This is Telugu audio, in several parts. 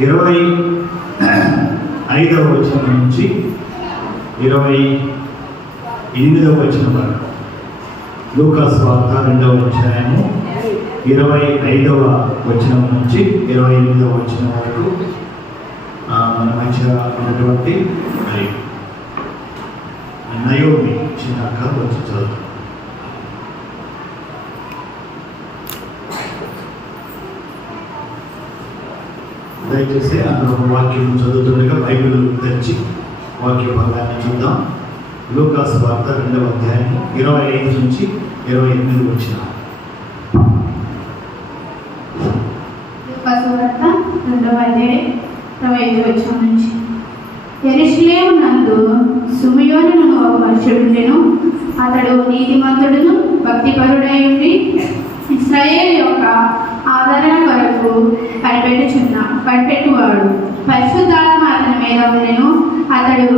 25వ వచనం నుంచి 28వ వచనం వరకు. లూకా సువార్త 2వ అధ్యాయము 25వ వచనం నుంచి 28వ వచనం వరకు మన మధ్య ఉన్నటువంటి నయోమి చిన్నక్క వచ్చి చదువుతాం. దయచేసి అందులో వాక్యం చదువుతుండగా బైబిల్ తెచ్చి వాక్య భాగాన్ని చూద్దాం. లూకా సువార్త 2వ అధ్యాయం 25 నుంచి 28 వచ్చిన. లూకా సువార్త 2వ అధ్యాయం 25 వచనం నుంచి. యెరూషలేము నందు సిమెయోను ఒక మనుషుడుండెను. అతడు నీతిమంతుడును భక్తిపరుడై ఉండి ఇశ్రాయేలు యొక్క ఆదరణ కొరకు కనిపెట్టువాడు. పరిశుద్ధాత్మ అతని మీద ఉండెను. అతడు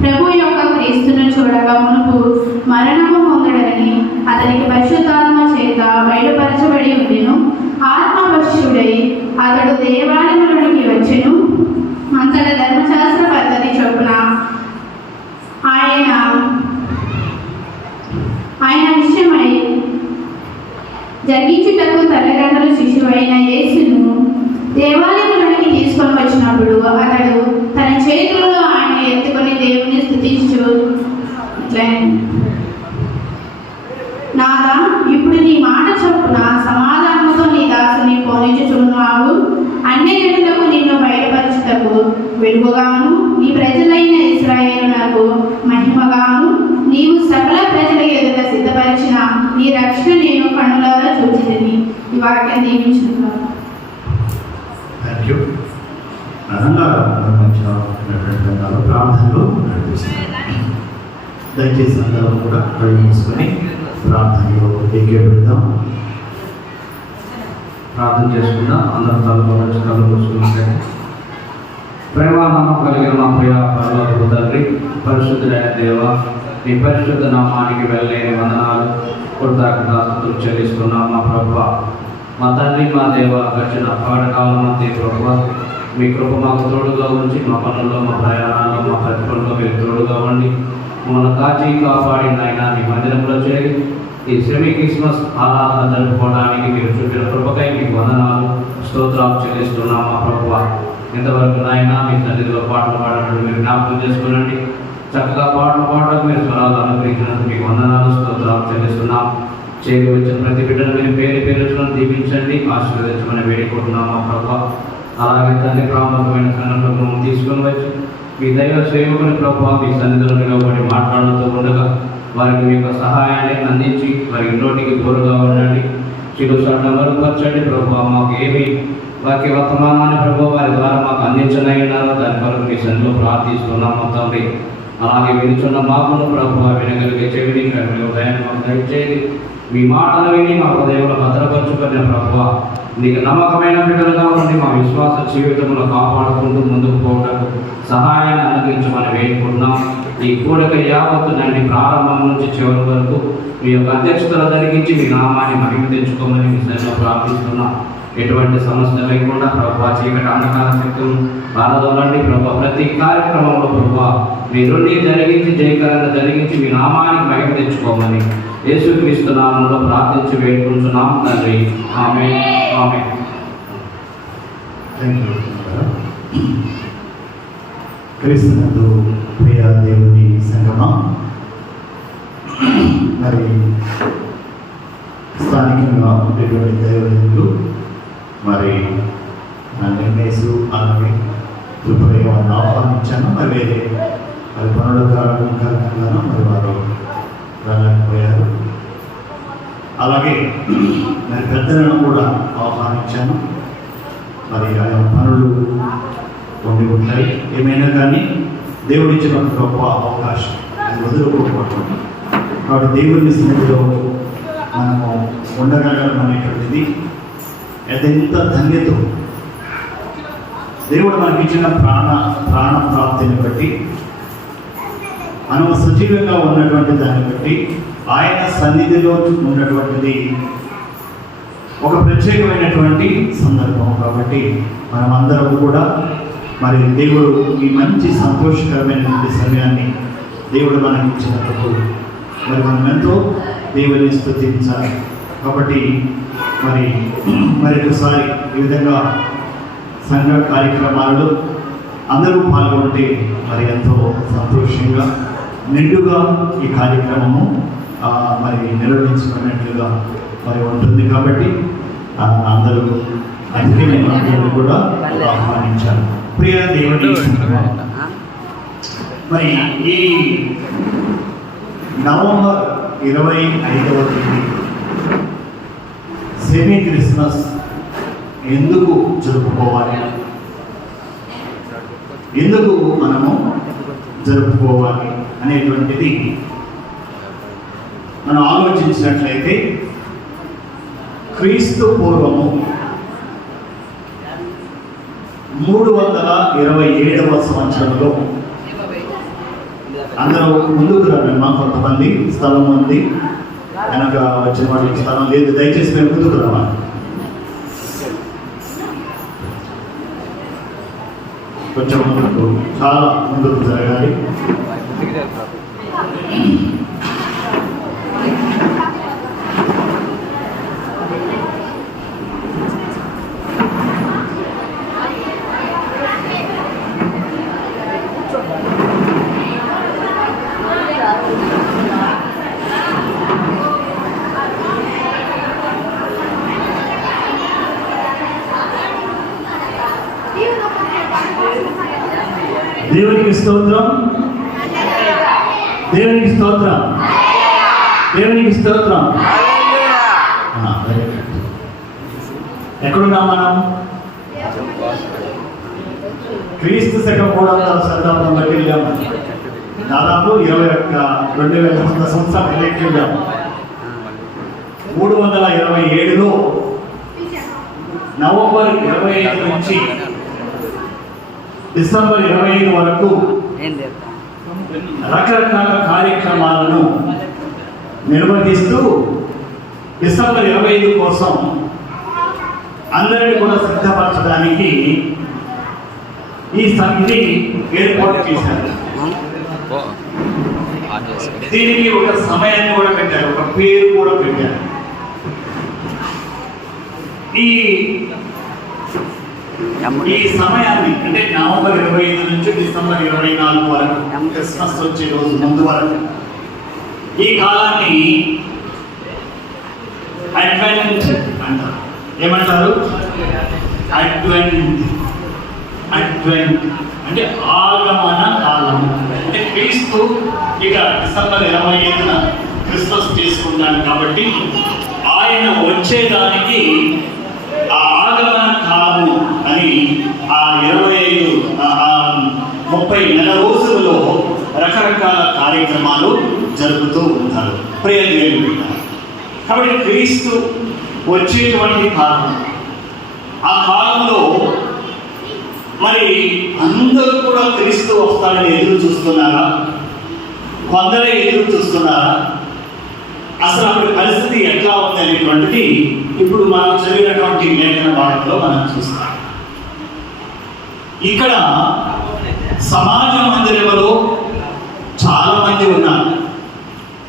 ప్రభు యొక్క క్రీస్తును చూడగా మునుపు మరణము పొందడని అతనికి పరిశుద్ధాత్మ చేత బయలుపరచబడి ఉండెను. ఆత్మవశుడై అతడు దేవాలయంలోనికి వచ్చెను. అంతటా ధర్మశాస్త్ర పద్ధతి చొప్పున ఆయన విషయమై జరిగించుటకు తల్లిదండ్రులు శిశువైన యేసును దేవాలయంలోనికి తీసుకొని వచ్చినప్పుడు అతడు తన చేతులలో ఆయన ఎత్తుకొని దేవుని స్తుతించు, నాదా, ఇప్పుడు నీ మాట చొప్పున సమాధానముతో నీ దాసుని పోనిచుచున్నావు. అన్యజనులకు నిన్ను బయలుపరచుటకు వెలుగుగాను నీ ప్రజలైన ఇశ్రాయేలునకు మహిమగాను నీవు సకల ప్రజల ఎదుట సిద్ధపరిచిన నీ రక్షణ నేను కన్నులారా చూచితిని. ఈ వాక్యం దీవించుకున్నాను. ప్రార్థనలో నడిపిస్తున్నాను. దయచేసి అందరూ కూడా కళ్ళు మూసుకొని ప్రార్థనలో ఏకీభవిద్దాం. ప్రార్థన చేసుకుందాం. అందరూ కళ్ళు మూసుకుంటే. ప్రేమ నామం కలిగిన మా ప్రియ పరలోకపు తండ్రి, పరిశుద్ధుడైన దేవ, నీ పరిశుద్ధ నామానికి వెళ్ళలేని వందనాలు కృతజ్ఞతాస్తుతులు చెల్లిస్తున్నాం. మా ప్రభువా, మా తండ్రి, మా దేవ, గడిచిన పాఠకాలం అంతే ప్రభువా, మీ కృప మాకు తోడుగా ఉంచి మా పనుల్లో, మా ప్రయాణాల్లో, మా ప్రతిఫలంలో మీరు తోడుగా ఉండి మమ్మల్ని కాచి కాపాడి నాయన మీ మందిరంలో చేరి ఈ సెమీ క్రిస్మస్ ఆరాధన జరుపుకోవడానికి మీరు చూపిన కృపకై మీకు వందనాలు స్తోత్రాలు చెల్లిస్తున్నాం. మా ప్రభువా, ఇంతవరకు నాయన మీ సన్నిధిలో పాటలు పాడినట్టు మీరు జ్ఞాపకం చేసుకునండి. చక్కగా పాటలు పాడడానికి మీరు స్వరాలు అనుగ్రహించినందుకు మీకు వందనాలు స్తోత్రాలు చెల్లిస్తున్నాం. చేరి వచ్చిన ప్రతి బిడ్డను మీరు పేరు దీవించండి, ఆశీర్వదించమని వేడుకుంటున్నాం. మా ప్రభువా, అలాగే తండ్రి ప్రాముఖ్యమైన సంఘటనలు తీసుకొని వచ్చి మీ దైవ సేవకుని ప్రభువా మీ సన్నిధిలో నిలబడి మాట్లాడుతూ ఉండగా వారికి మీ యొక్క సహాయాన్ని అందించి వారి నోటికి తోడుగా ఉండండి. చిరుసండ మరుగుపరచండి ప్రభువా. మాకు ఏమి వాక్య వర్తమానాన్ని ప్రభు వారి ద్వారా మాకు అందించనయ్యున్నారో దాని కొరకు మీ సన్నిధిలో ప్రార్థిస్తున్నాం. తండ్రి, అలాగే వినిచున్న మాకును ప్రభువా వినగలిగే చెవిని ఉదయాన్ని మాకు దయచేది. మీ మాటలు విని మా హృదయంలో భద్రపరుచుకున్న ప్రభువా, నీకు నమ్మకమైన బిడ్డలుగా ఉండి మా విశ్వాస జీవితంలో కాపాడుకుంటూ ముందుకు పోవడానికి సహాయాన్ని అనుగ్రహించమని వేడుకుంటున్నాం. ఈ కూడిక యావత్తు నండి ప్రారంభం నుంచి చివరి వరకు మీ యొక్క అధ్యక్షతలు జరిగించి మీ నామాన్ని మహిమ తెచ్చుకోమని మీ సన్నిధిలో ప్రార్థిస్తున్నాం. ఎటువంటి సమస్య లేకుండా ప్రభువా చీకటి అంధకార శక్తులు పారదోలండి ప్రభువా. ప్రతి కార్యక్రమంలో ప్రభువా మీరు జరిగించి జయకరంగా జరిగించి మీ నామానికి మహిమ తెచ్చుకోమని యేసుక్రీస్తు నామములో ప్రార్థించి వేడుకుంటున్నాం తండ్రి. ఆమేన్, ఆమేన్. క్రీస్తునందు ప్రియ దేవుని సంగమా, మరి స్థానికంగా ఉండేటువంటి దైవజనులు మరి నిర్ణేసు అలాగే త్రిపురయ్యను ఆహ్వానించాను. మరి వేరే మరి పనుల కారణంగాను మరి వారు వెళ్ళకపోయారు. అలాగే మరి పెద్దలను కూడా ఆహ్వానించాను. మరి ఆయా పనులు ఉండి ఉంటాయి. ఏమైనా కానీ దేవుడిచ్చిన గొప్ప అవకాశం అది వదులుకోకూడదు. కాబట్టి దేవుని సన్నిధిలో మనము ఉండగలగడం అనేటువంటిది ఎంత ధన్యత. దేవుడు మనకి ఇచ్చిన ప్రాణ ప్రాప్తిని బట్టి, మనం సజీవంగా ఉన్నటువంటి దాన్ని బట్టి, ఆయన సన్నిధిలో ఉన్నటువంటిది ఒక ప్రత్యేకమైనటువంటి సందర్భం కాబట్టి మనమందరం కూడా మరి దేవుడు ఈ మంచి సంతోషకరమైనటువంటి సమయాన్ని దేవుడు మనకి ఇచ్చినందుకు మరి మనం ఎంతో దేవుని స్తుతించాలి. కాబట్టి మరి ఒకసారి ఈ విధంగా సంఘ కార్యక్రమాలలో అందరూ పాల్గొంటే మరి ఎంతో సంతోషంగా నిండుగా ఈ కార్యక్రమము మరి నిర్వహించుకున్నట్లుగా మరి ఉంటుంది. కాబట్టి అందరూ అందుకే నేను అందరూ కూడా ఆహ్వానించాను. ప్రియ దేవుని మరి ఈ నవంబర్ 25వ తేదీ సెమీ క్రిస్మస్ ఎందుకు జరుపుకోవాలి, ఎందుకు మనము జరుపుకోవాలి అనేటువంటిది మనం ఆలోచించినట్లయితే క్రీస్తు పూర్వము 327వ సంవత్సరంలో అందరూ ముందుకు రండి. కొంతమంది స్థలం ఉంది, వెనక వచ్చిన వాళ్ళకి స్థలం లేదు, దయచేసి మేము ముందుకు రావాలి. కొంచెం ముందుకు, చాలా ముందుకు జరగాలి. దేవునికి స్తోత్రం, దేవునికి స్తోత్రం, దేవునికి స్తోత్రం. ఎక్కడున్నాం మనం? క్రీస్తు శకం 300వ శతాబ్దంలోకి వెళ్ళాము. దాదాపు 21,000 సంవత్సరాలు వెళ్ళాము. 327లో నవంబర్ 25 నుంచి డిసెంబర్ 25 వరకు రకరకాల కార్యక్రమాలను నిర్వహిస్తూ డిసెంబర్ 25 కోసం అందరినీ కూడా సిద్ధపరచడానికి ఈ సమితి ఏర్పాటు చేశారు. దీనికి ఒక సమయాన్ని కూడా పెట్టారు, ఒక పేరు కూడా పెట్టారు. ఈ సమయాన్ని అంటే నవంబర్ 25 నుంచి డిసెంబర్ 24 వరకు, క్రిస్మస్ వచ్చే రోజు ముందు వరకు, ఈ కాలాన్ని అడ్వెంట్ అంటారు. ఏమంటారు? అడ్వెంట్. అడ్వెంట్ అంటే ఆగమన కాలం. అంటే క్రీస్తు ఇక డిసెంబర్ 25న క్రిస్మస్ చేసుకుంటాను కాబట్టి ఆయన వచ్చేదానికి ఆ ఆగమన కాలము అని ఆ 30 నెల రోజులలో రకరకాల కార్యక్రమాలు జరుపుతూ ఉంటారు. ప్రియదేవుడు కాబట్టి క్రీస్తు వచ్చేటువంటి కాలం, ఆ కాలంలో మరి అందరూ కూడా క్రీస్తు వస్తాడని ఎదురు చూస్తున్నారా? కొందరే ఎదురు చూస్తున్నారా? అసలు అప్పుడు పరిస్థితి ఎట్లా ఉంది అనేటువంటిది ఇప్పుడు మనం చదివినటువంటి లేఖన భాగంలో మనం చూస్తాం. ఇక్కడ సమాజ మందిరంలో చాలా మంది ఉన్నారు,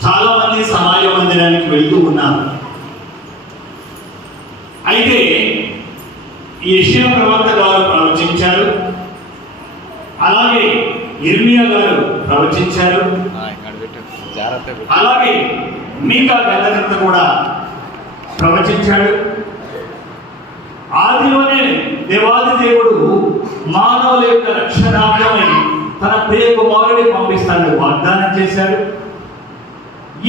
చాలా మంది సమాజ మందిరానికి వెళ్తూ ఉన్నారు. అయితే యెషయా ప్రవక్త గారు ప్రవచించారు, అలాగే ఇర్మియా గారు ప్రవచించారు, అలాగే మీకా గ్రంథకర్త కూడా ప్రవచించాడు. ఆదిలోనే దేవాది దేవుడు మానవుల యొక్క రక్షణార్థమై తన ప్రియ కుమారుడిని పంపిస్తాడు వాగ్దానం చేశాడు.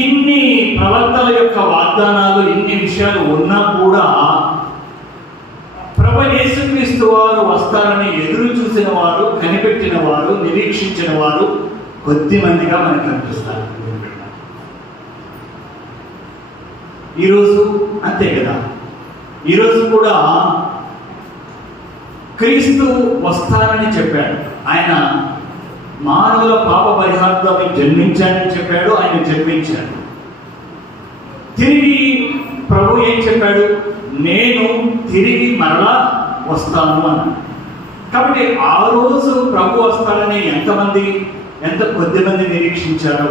ఇన్ని ప్రవక్తల యొక్క వాగ్దానాలు, ఇన్ని విషయాలు ఉన్నా కూడా ప్రభు యేసుక్రీస్తు వారు వస్తారని ఎదురు చూసిన వారు, కనిపెట్టిన వారు, నిరీక్షించిన వారు కొద్ది మందిగా మనకు కనిపిస్తారు. ఈరోజు అంతే కదా. ఈరోజు కూడా క్రీస్తు వస్తారని చెప్పాడు. ఆయన మానవుల పాప పరిహారార్థమై జన్మించాడని చెప్పాడు. ఆయన జన్మించాడు. తిరిగి ప్రభు ఏం చెప్పాడు? నేను తిరిగి మరలా వస్తాను అన్నాడు. కాబట్టి ఆ రోజు ప్రభు వస్తాడని ఎంత కొద్దిమంది నిరీక్షించారో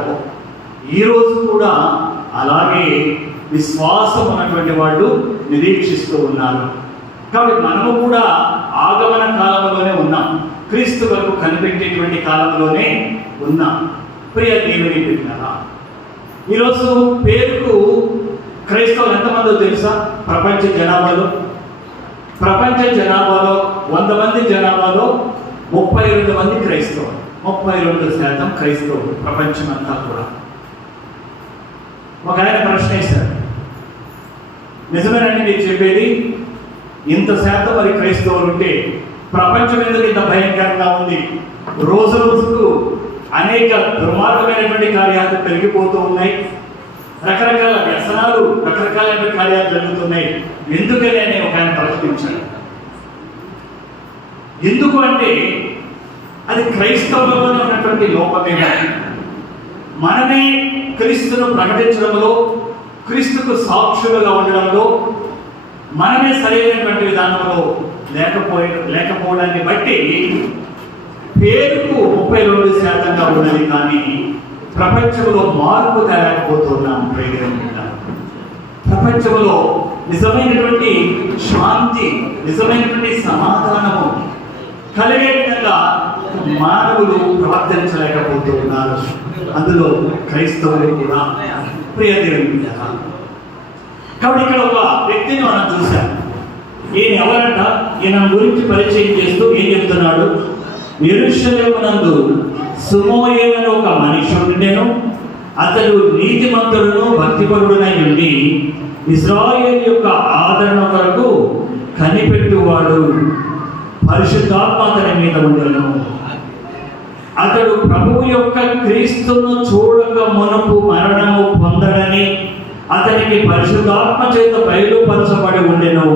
ఈ రోజు కూడా అలాగే విశ్వాసం ఉన్నటువంటి వాళ్ళు నిరీక్షిస్తూ ఉన్నారు. కాబట్టి మనము కూడా ఆగమన కాలంలోనే ఉన్నాం, క్రీస్తు వరకు కనిపెట్టేటువంటి కాలంలోనే ఉన్నాం. ప్రియ దేవుని బిడ్డలారా, ఈరోజు పేరుకు క్రైస్తవులు ఎంతమందో తెలుసా? ప్రపంచ జనాభాలో 100 మంది జనాభాలో 32 మంది క్రైస్తవులు, 32% క్రైస్తవులు ప్రపంచమంతా కూడా. ఒక ఆయన ప్రశ్న వేశారు, నిజమేనండి మీరు చెప్పేది? ఇంత శాతం మరి క్రైస్తవులు ఉంటే ప్రపంచం ఎందుకు ఇంత భయంకరంగా ఉంది? రోజు రోజుకు అనేక దుర్మార్గమైనటువంటి కార్యాలు పెరిగిపోతూ ఉన్నాయి, రకరకాల వ్యసనాలు, రకరకాలైన కార్యాలు జరుగుతున్నాయి, ఎందుకని అని ఒక ఆయన ప్రశ్నించాడు. ఎందుకు అంటే అది క్రైస్తవులోనే ఉన్నటువంటి లోపమే. మనమే క్రీస్తును ప్రకటించడంలో, క్రీస్తుకు సాక్షులుగా ఉండడంలో, మనమే సరైనటువంటి విధానంలో లేకపోవడాన్ని బట్టి పేరుకు 32% ఉన్నది, కానీ ప్రపంచంలో మార్పు తేలేకపోతున్నాం. ప్రపంచంలో నిజమైనటువంటి శాంతి, నిజమైనటువంటి సమాధానము కలిగే విధంగా మానవులు ప్రవర్తించలేకపోతున్నారు, అందులో క్రైస్తవులు కూడా. ప్రియ దేవుని బిడ్డలారా, కాబట్టి ఇక్కడ ఒక వ్యక్తిని మనం చూసాం. ఈయన ఎవరంట? ఈయన గురించి పరిచయం చేస్తూ ఏం చెప్తున్నాడు? యెరూషలేమునందు సుమోయేలు అనే ఒక మనిషి ఉండెను. అతడు నీతిమంతుడును భక్తిపరుడునై ఉండి ఇశ్రాయేలు యొక్క ఆదరణ కొరకు కనిపెట్టువాడు. పరిశుద్ధాత్మ అతని మీద ఉండెను. అతడు ప్రభువు యొక్క క్రీస్తును చూడక మునుపు మరణము పొందడని అతనికి పరిశుద్ధాత్మ చేత బయలుపరచబడి ఉండెను.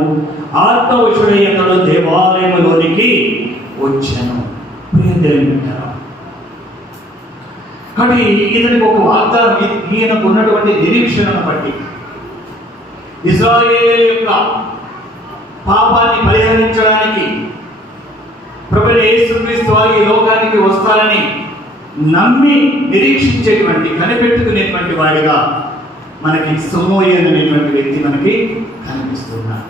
ఆత్మవశుడై అతడు దేవాలయంలోనికి వచ్చాను. కానీ ఇతనికి ఒక వాగ్దానం, ఈయనకు ఉన్నటువంటి నిరీక్షణను బట్టి ఇశ్రాయేలు యొక్క పాపాన్ని పరిహరించడానికి ప్రభువైన యేసుక్రీస్తు వారు ఈ లోకానికి వస్తారని నమ్మి నిరీక్షించేటువంటి, కనిపెట్టుకునేటువంటి వాడిగా మనకి సమూయేలు అనేటువంటి వ్యక్తి మనకి కనిపిస్తున్నాడు.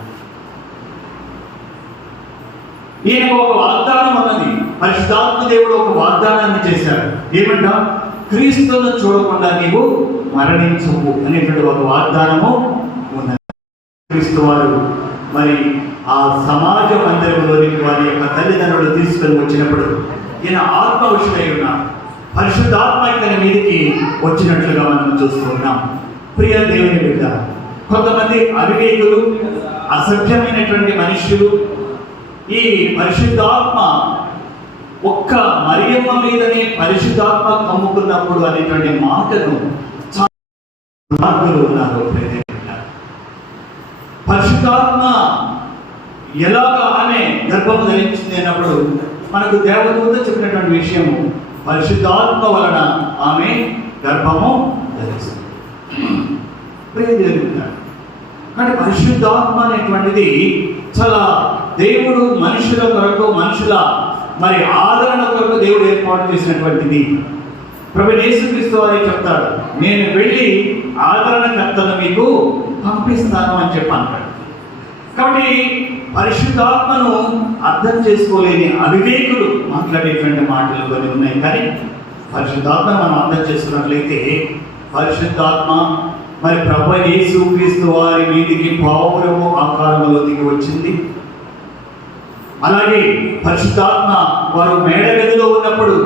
ఈయనకు ఒక వాగ్దానం ఉన్నది. పరిశుద్ధాత్మ దేవుడు ఒక వాగ్దానాన్ని చేశాడు. ఏమంటా? క్రీస్తును చూడకుండా నీవు మరణించవు అనేటువంటి ఒక వాగ్దానము ఉన్నది. క్రీస్తు వారు మరి ఆ సమాజ మందిరంలోనికి వారి యొక్క తల్లిదండ్రులు తీసుకొని వచ్చినప్పుడు ఈయన ఆత్మవశుడై ఉన్నాడు. పరిశుద్ధాత్మ ఇతని మీదకి వచ్చినట్లుగా మనం చూస్తున్నాం. ప్రియ దేవుని బిడ్డ, కొంతమంది అవివేకులు, అసభ్యమైనటువంటి మనుష్యులు ఈ పరిశుద్ధాత్మ ఒక్క మరియమ్మ మీదనే పరిశుద్ధాత్మ కమ్ముకున్నప్పుడు అనేటువంటి మాటను చాలా ఉన్నారు. పరిశుద్ధాత్మ ఎలాగా ఆమె గర్భము ధరించింది అన్నప్పుడు మనకు దేవదూత చెప్పినటువంటి విషయము, పరిశుద్ధాత్మ వలన ఆమె గర్భము ధరిస్తుంది. కానీ పరిశుద్ధాత్మ అనేటువంటిది చాలా దేవుడు మనుషుల కొరకు, మనుషుల మరి ఆదరణ కొరకు దేవుడు ఏర్పాటు చేసినటువంటిది. ప్రభువైన యేసుక్రీస్తు వారు చెప్తాడు, నేను వెళ్ళి ఆదరణకర్తను మీకు పంపిస్తాను అని చెప్పాను. కాబట్టి పరిశుద్ధాత్మను అర్థం చేసుకోలేని అవివేకులు మాట్లాడేటువంటి మాటలు కొన్ని ఉన్నాయి. కానీ పరిశుద్ధాత్మను మనం అర్థం చేసుకున్నట్లయితే పరిశుద్ధాత్మ మరి ప్రభువైన యేసుక్రీస్తు వారి మీదికి పావురము ఆకారంలో దిగి వచ్చింది. అలాగే పరిశుద్ధాత్మ వారు మేడగదిలో ఉన్నప్పుడు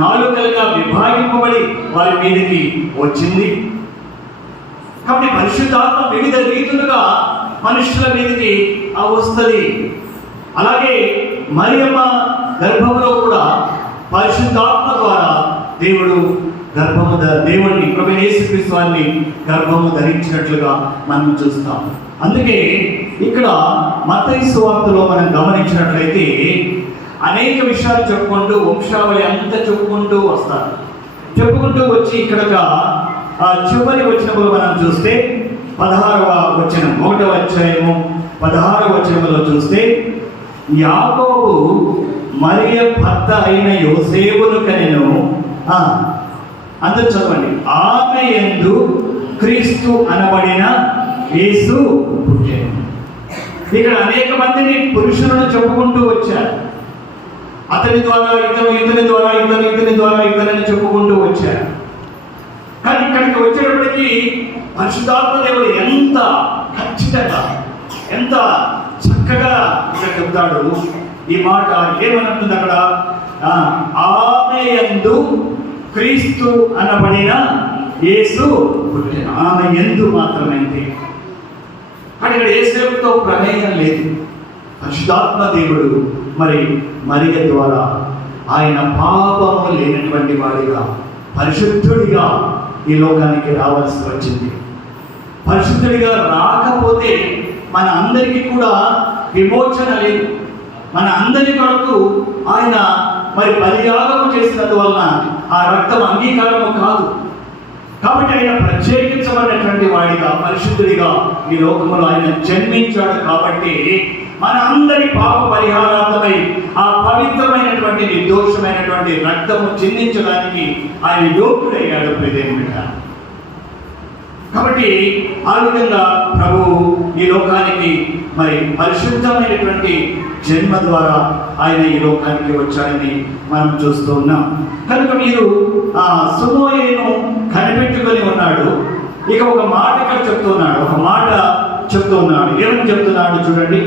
నాలుకలుగా విభాగింపబడి వారి మీదకి వచ్చింది. కాబట్టి పరిశుద్ధాత్మ వివిధ రీతులుగా మనుషుల మీదకి వస్తుంది. అలాగే మరియమ్మ గర్భంలో కూడా పరిశుద్ధాత్మ ద్వారా దేవుడు దేవుడిని ప్రభువైన యేసుక్రీస్తు వారిని గర్భము ధరించినట్లుగా మనం చూస్తాం. అందుకే ఇక్కడ మత్తయి సువార్తలో మనం గమనించినట్లయితే అనేక విషయాలు చెప్పుకుంటూ వంశావళి అంతా చెప్పుకుంటూ వస్తారు. చెప్పుకుంటూ వచ్చి ఇక్కడ చివరి వచనములు మనం చూస్తే 16వ వచనం, 1వ అధ్యాయము 16వ వచనంలో చూస్తే, యాకోబు మరియ భర్త అయిన యోసేపును కనెను. అందరూ చదవండి. ఆమె యందు క్రీస్తు అనబడిన యేసు పుట్టెను. ఇక్కడ అనేక మందిని పురుషులను చెప్పుకుంటూ వచ్చారు. అతని ద్వారా ఇతను, ఇతని ద్వారా ఇతను, ఇతని ద్వారా ఇతనని చెప్పుకుంటూ వచ్చారు. కానీ ఇక్కడికి వచ్చేటప్పటికి పరిశుద్ధాత్మ దేవుడు ఎంత ఖచ్చితంగా, ఎంత చక్కగా ఇక్కడ చెప్తాడు. ఈ మాట ఏమనుంటుంది అక్కడ? ఆమె యందు క్రీస్తు అనబడిన యేసు పుట్టెను. ఆమె యందు మాత్రమైంది. కానీ ఇక్కడ యేసుతో ప్రమేయం లేదు. పరిశుద్ధాత్మ దేవుడు మరియ ద్వారా ఆయన పాపము లేనటువంటి వాడిగా, పరిశుద్ధుడిగా ఈ లోకానికి రావాల్సి వచ్చింది. పరిశుద్ధుడిగా రాకపోతే మన అందరికీ కూడా విమోచన లేదు. మన అందరి కొరకు ఆయన బలియాగము చేసినందువలన ఆ రక్తం అంగీకారము కాదు. కాబట్టి ఆయన ప్రత్యేకించబడినటువంటి వాడిగా, పరిశుద్ధుడిగా ఈ లోకములో ఆయన జన్మించాడు. కాబట్టి మన అందరి పాప పరిహారార్థమై ఆ పవిత్రమైనటువంటి నిర్దోషమైనటువంటి రక్తము చిందించడానికి ఆయన యోగ్యుడయ్యాడు. ప్రియమైన కాబట్టి ఆ విధంగా ప్రభు ఈ లోకానికి పరిశుద్ధమైనటువంటి జన్మ ద్వారా ఆయన ఈ లోకానికి వచ్చాడని మనం చూస్తూ ఉన్నాం. కనుక మీరు సుమోయేను కనిపెట్టుకొని ఉన్నాడు. ఇక ఒక మాట ఇక్కడ చెప్తున్నాడు. ఏమని చెప్తున్నాడు చూడండి.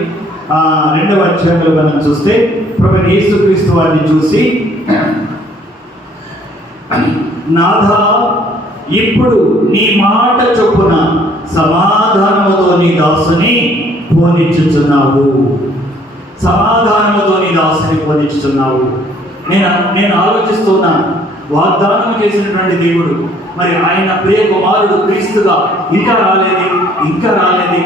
2వ అధ్యాయంలో మనం చూస్తే, ప్రభువైన యేసుక్రీస్తు వారిని చూసి, నాథా, ఇప్పుడు నీ మాట చొప్పున సమాధానముతో నీ దాసుని పోనిచ్చుచున్నావు. నేను ఆలోచిస్తున్నాను, వాగ్దానం చేసినటువంటి దేవుడు ఆయన ప్రియ కుమారుడు క్రీస్తుగా ఇంకా రాలేదే.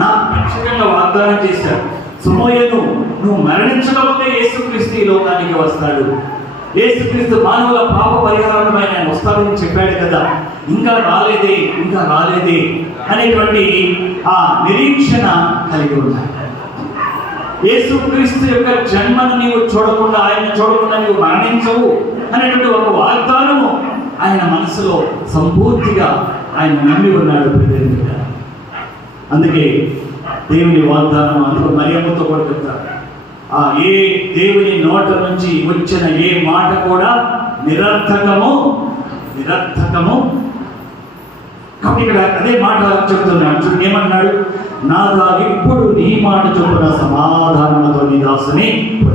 నాకు ఖచ్చితంగా వాగ్దానం చేశాడు. సుమోయను, నువ్వు మరణించకపోతే యేసుక్రీస్తు ఈ లోకానికి వస్తాడు. యేసుక్రీస్తు మానవుల పాప పరిహారమై ఆయన వస్తాడని చెప్పాడు కదా, ఇంకా రాలేదే అనేటువంటి ఆ నిరీక్షణ కలిగి ఉన్నాడు. యేసుక్రీస్తు యొక్క జన్మను నీవు చూడకుండా, ఆయన చూడకుండా నీవు మరణించవు అనేటువంటి ఒక వాగ్దానము ఆయన మనసులో సంపూర్తిగా ఆయన నమ్మి ఉన్నాడు. అందుకే దేవుని వాగ్దానం అందులో మరియమ్మతో కూడా చెప్తారు, ఏ దేవుని నోట నుంచి వచ్చిన ఏ మాట కూడా నిరర్థకము. కాబట్టి ఇక్కడ అదే మాట చెప్తున్నాడు. చూడండి ఏమన్నాడు? నాదా, ఇప్పుడు నీ మాట చొప్పున సమాధానంతో నీ దాసుని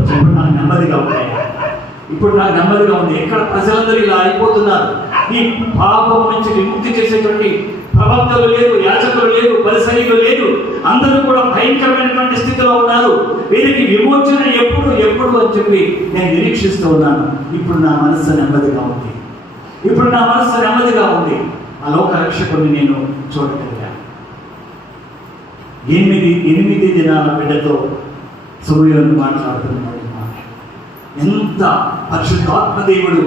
చెప్పు. నాకు నెమ్మదిగా ఉంది. ఎక్కడ ప్రజలందరూ ఇలా అయిపోతున్నారు. ఈ పాపం నుంచి విముక్తి చేసేటువంటి ప్రవక్తలు లేరు, యాజకులు లేరు, పరిసయ్యులు లేరు. అందరూ కూడా భయంకరమైనటువంటి స్థితిలో ఉన్నారు. వీరికి విమోచన ఎప్పుడు అని చెప్పి నేను నిరీక్షిస్తూ ఉన్నాను. ఇప్పుడు నా మనస్సు నెమ్మదిగా ఉంది. ఆ లోక రక్షకుడిని నేను చూడగలిగాను. 8 దినాల బిడ్డతో సుమోయేను మాట్లాడుతున్నాడు. ఎంత పరిశుద్ధాత్మ దేవుడు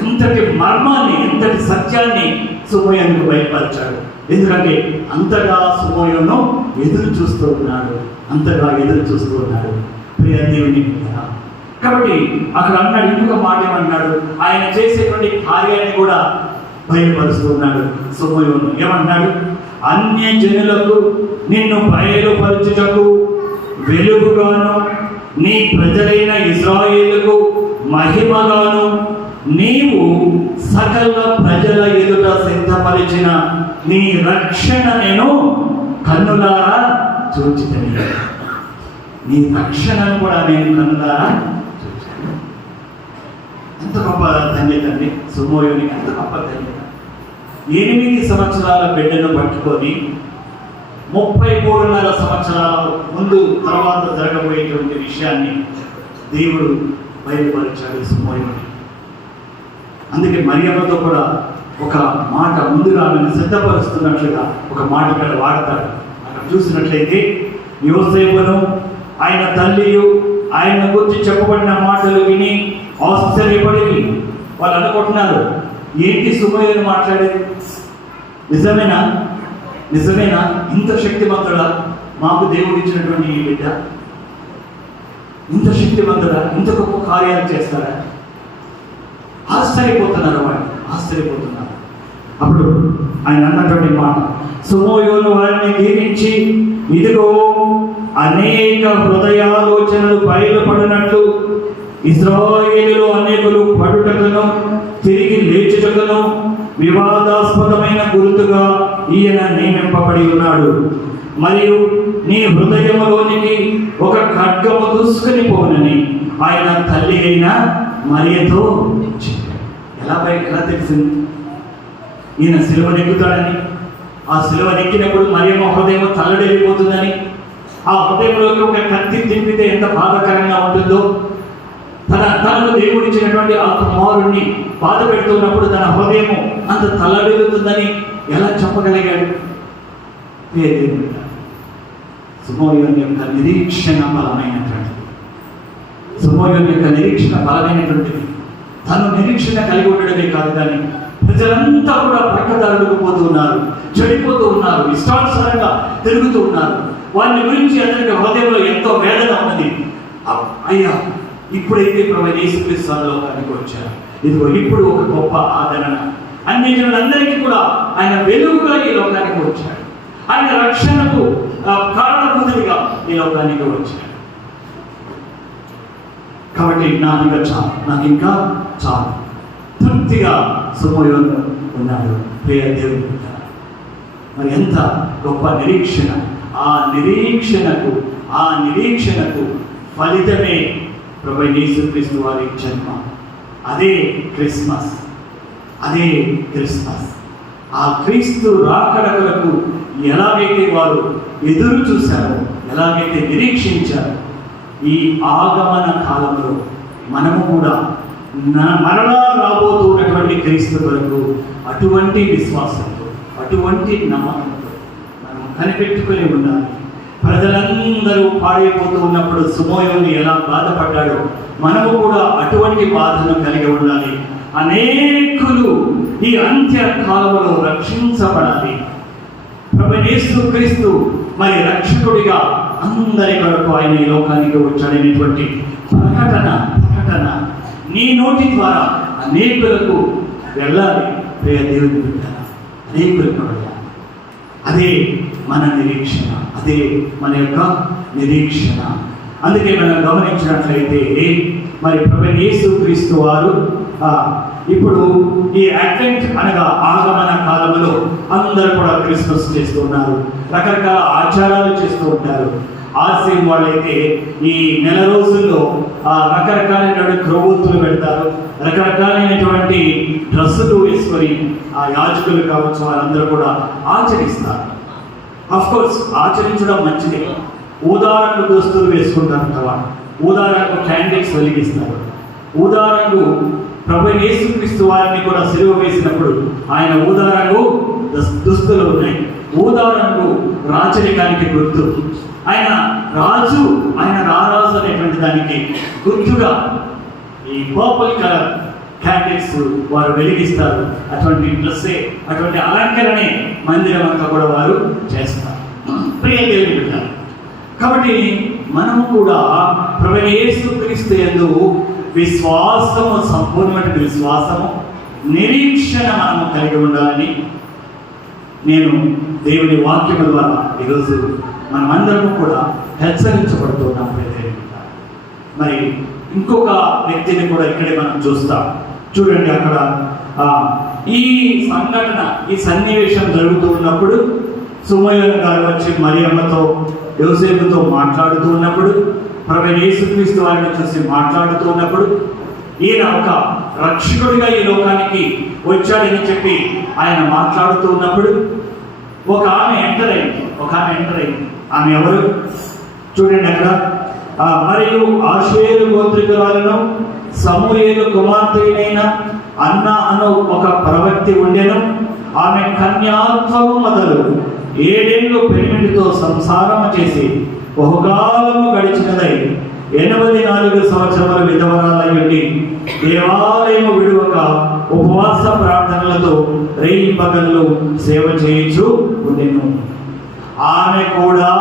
ఎంతటి మర్మాన్ని, ఎంతటి సత్యాన్ని సుమోయేనుకు బయలుపరిచాడు. ఎందుకంటే అంతగా సుమోయేను ఎదురు చూస్తూ ఉన్నాడు. ప్రియ దేవుని. కాబట్టి అక్కడ అన్నాడు, ఇంకొక మాట ఏమన్నాడు? ఆయన చేసేటువంటి కార్యాన్ని కూడా బయలుపరుస్తున్నాడు. సుమోయేను ఏమన్నాడు? అన్య జనులకు నిన్ను బయలుపరచుటకు వెలుగుగాను, నీ ప్రజలైన ఇశ్రాయేలుకు మహిమగాను నీవు సకల ప్రజల ఎదుట సిద్ధపరిచిన నీ రక్షణ నేను కన్నులారా చూచితిని. నీ రక్షణను కూడా నేను కన్నులారా చూచాను. ఎంత గొప్ప ధన్యత అండి సుమోయేనుకి, ఎంత గొప్ప ధన్యత. 8 సంవత్సరాల బిడ్డను పట్టుకొని 33.5 సంవత్సరాల ముందు తర్వాత జరగబోయేటువంటి విషయాన్ని దేవుడు బయలుపరిచాడు సుమోయేనుకి. అందుకే మరియమ్మతో కూడా ఒక మాట ముందుగా ఆమెను సిద్ధపరుస్తున్నట్లుగా ఒక మాట ఇక్కడ వాడతాడు. అక్కడ చూసినట్లయితే యోసేపును ఆయన తల్లియు ఆయన గురించి చెప్పబడిన మాటలు విని ఆశ్చర్యపడి వాళ్ళు అనుకుంటున్నారు, ఏంటి సుమోయేను మాట్లాడేది నిజమేనా? నిజమేనా? ఇంత శక్తివంతుడా మాకు దేవుడు ఇచ్చినటువంటి ఈ బిడ్డ? ఇంత శక్తివంతుడా? ఇంత గొప్ప కార్యాలు చేస్తారా? ఆశ్చర్యపోతున్నారు వాళ్ళు, ఆశ్చర్యపోతున్నారు. అప్పుడు ఆయన అన్నటువంటి మాట, సుమోయోను వారిని దీవించి, ఇదిగో అనేక హృదయాలోచనలు బయలుపడినట్లు ఇశ్రాయేలులో అనేకులు పడుటకును తిరిగి లేచుటకును వివాదాస్పదమైన గుర్తుగా ఈయన నియమింపబడి ఉన్నాడు. మరియు నీ హృదయములోనికి ఒక ఖడ్గము దూసుకుని పోనని ఆయన తల్లి అయిన మరియతో ఎలా తెలిసింది? ఈయన సిలువ నెక్కుతాడని, ఆ సిలువ నెక్కినప్పుడు మరియమ్మ హృదయం తల్లడిల్లిపోతుందని, ఆ హృదయంలోకి ఒక కత్తి తిప్పితే ఎంత బాధాకరంగా ఉంటుందో, తనకు దేవుడిచ్చినటువంటి ఆ కుమారుణ్ణి బాధ పెడుతున్నప్పుడు తన హృదయము అంత తల్లడిల్లుతుందని ఎలా చెప్పగలిగాడు? సుమోయోన్ యొక్క నిరీక్షణ బలమైనటువంటిది. సుమోయోన్ యొక్క నిరీక్షణ బలమైనటువంటిది. తను నిరీక్షణ కలిగి ఉండడమే కాదు, కానీ ప్రజలంతా కూడా ప్రక్కదారులకు పోతూ ఉన్నారు, చెడిపోతూ ఉన్నారు, ఇష్టానుసారంగా తిరుగుతూ ఉన్నారు. వారిని గురించి అతనికి హృదయంలో ఎంతో వేదన ఉన్నది. అయ్యా, ఇప్పుడైతే ప్రభువైన యేసుక్రీస్తు లోకానికి వచ్చారు, ఇదిగో ఇప్పుడు ఒక గొప్ప ఆదరణ, అన్ని జనులందరికీ కూడా ఆయన వెలుగుగా ఈ లోకానికి వచ్చాడు, ఆయన రక్షణకు కారణభూతుడిగా ఈ లోకానికి వచ్చాడు. కాబట్టి నాకు ఇంకా చాలు తృప్తిగా సుమోయోను ఉన్నాడు. ప్రియ దేవుడు, మరి ఎంత గొప్ప నిరీక్షణ! ఆ నిరీక్షణకు ఫలితమే ప్రభువైన యేసుక్రీస్తు వారి జన్మ. అదే క్రిస్మస్. ఆ క్రీస్తు రాకడ కొరకు ఎలాగైతే వారు ఎదురు చూశారో, ఎలాగైతే నిరీక్షించారో, ఈ ఆగమన కాలంలో మనము కూడా మరలా రాబోతున్నటువంటి క్రీస్తు కొరకు అటువంటి విశ్వాసంతో, అటువంటి నమ్మకంతో మనం కనిపెట్టుకుని ఉండాలి. ప్రజలందరూ పాడైపోతూ ఉన్నప్పుడు సుమోయోను ఎలా బాధపడ్డాడో మనము కూడా అటువంటి బాధను కలిగి ఉండాలి. అనేకులు ఈ అంత్యకాలంలో రక్షించబడాలి. ప్రభువైన యేసుక్రీస్తు మరి రక్షకుడిగా అందరి కొరకు ఆయన ఈ లోకానికి వచ్చాడనేటువంటి ప్రకటన నీ నోటి ద్వారా అనేకులకు వెళ్ళాలి. ప్రియ దేవుని బిడ్డలారా, అనేకులకు వెళ్ళాలి. అదే మన నిరీక్షణ, అదే మన యొక్క నిరీక్షణ. అందుకే మనం గమనించినట్లయితే మరి ప్రభువైన యేసుక్రీస్తు వారు ఇప్పుడు ఈ అడ్వెంట్ అనగా ఆగమన కాలంలో అందరూ కూడా క్రిస్మస్ చేస్తూ ఉన్నారు, రకరకాల ఆచారాలు చేస్తూ ఉంటారు. ఆర్సీఎం వాళ్ళైతే ఈ నెల రోజుల్లో రకరకాలైన క్రొవ్వొత్తులు పెడతారు, రకరకాలైనటువంటి డ్రెస్సులు వేసుకొని ఆ యాజకులు కావచ్చు వారందరూ కూడా ఆచరిస్తారు. అఫ్కోర్స్ ఆచరించడం మంచిదే. ఊదారంగు దుస్తులు వేసుకుంటారు కదా, ఊదారంగు క్యాండిల్స్ వెలిగిస్తారు. ఊదారంగు ప్రభువైన యేసుక్రీస్తు వారిని కూడా సిలువ వేసినప్పుడు ఆయన ఊదారంగు దుస్తులు ఉన్నాయి. ఊదారంగు రాచరికానికి గుర్తు. ఆయన రాజు, ఆయన రారాజు అనేటువంటి దానికి గుర్తుగా ఈ పర్పుల్ కలర్ క్యాండిల్స్ వారు వెలిగిస్తారు. అటువంటి డ్రెస్సే, అటువంటి అలంకరణే మందిరం అంతా కూడా వారు చేస్తారు. ప్రియ దేవుని బిడ్డలారా, కాబట్టి మనము కూడా ప్రభువైన యేసుక్రీస్తు యందు విశ్వాసము, సంపూర్ణమైన విశ్వాసము, నిరీక్షణ మనము కలిగి ఉండాలని నేను దేవుని వాక్యము ద్వారా ఈరోజు మనమందరము కూడా హెచ్చరించబడుతున్నాం. మరి ఇంకొక వ్యక్తిని కూడా ఇక్కడే మనం చూస్తాం. చూడండి, అక్కడ ఈ సంఘటన, ఈ సన్నివేశం జరుగుతూ ఉన్నప్పుడు సుమయోను గారు వచ్చి మరియమ్మతో, యోసేపుతో మాట్లాడుతూ ఉన్నప్పుడు, ప్రభువైన యేసుక్రీస్తు వారిని చూసి మాట్లాడుతూ ఉన్నప్పుడు, ఈయన ఒక రక్షకుడిగా ఈ లోకానికి వచ్చాడని చెప్పి ఆయన మాట్లాడుతూ ఉన్నప్పుడు ఒక ఆమె ఎంటర్ అయింది. ఆమె ఎవరు? చూడండి అక్కడ, మరియు ఆషేరు గోత్రికురాలను సమూయేలు కుమార్తెనైన అన్న అను ఒక ప్రవక్తి ఉండెను. ఆమె కన్యాత్వము మొదలు 7 ఏళ్ళు పెనిమిటితో సంసారము చేసి బహుకాలము గడిచినదై 84 సంవత్సరములు విధవరాలై ఉండి దేవాలయము విడువక ఉపవాస ప్రార్థనలతో రేయింపగళ్ళు సేవ చేయించు ఉండెను. ఆమె కూడా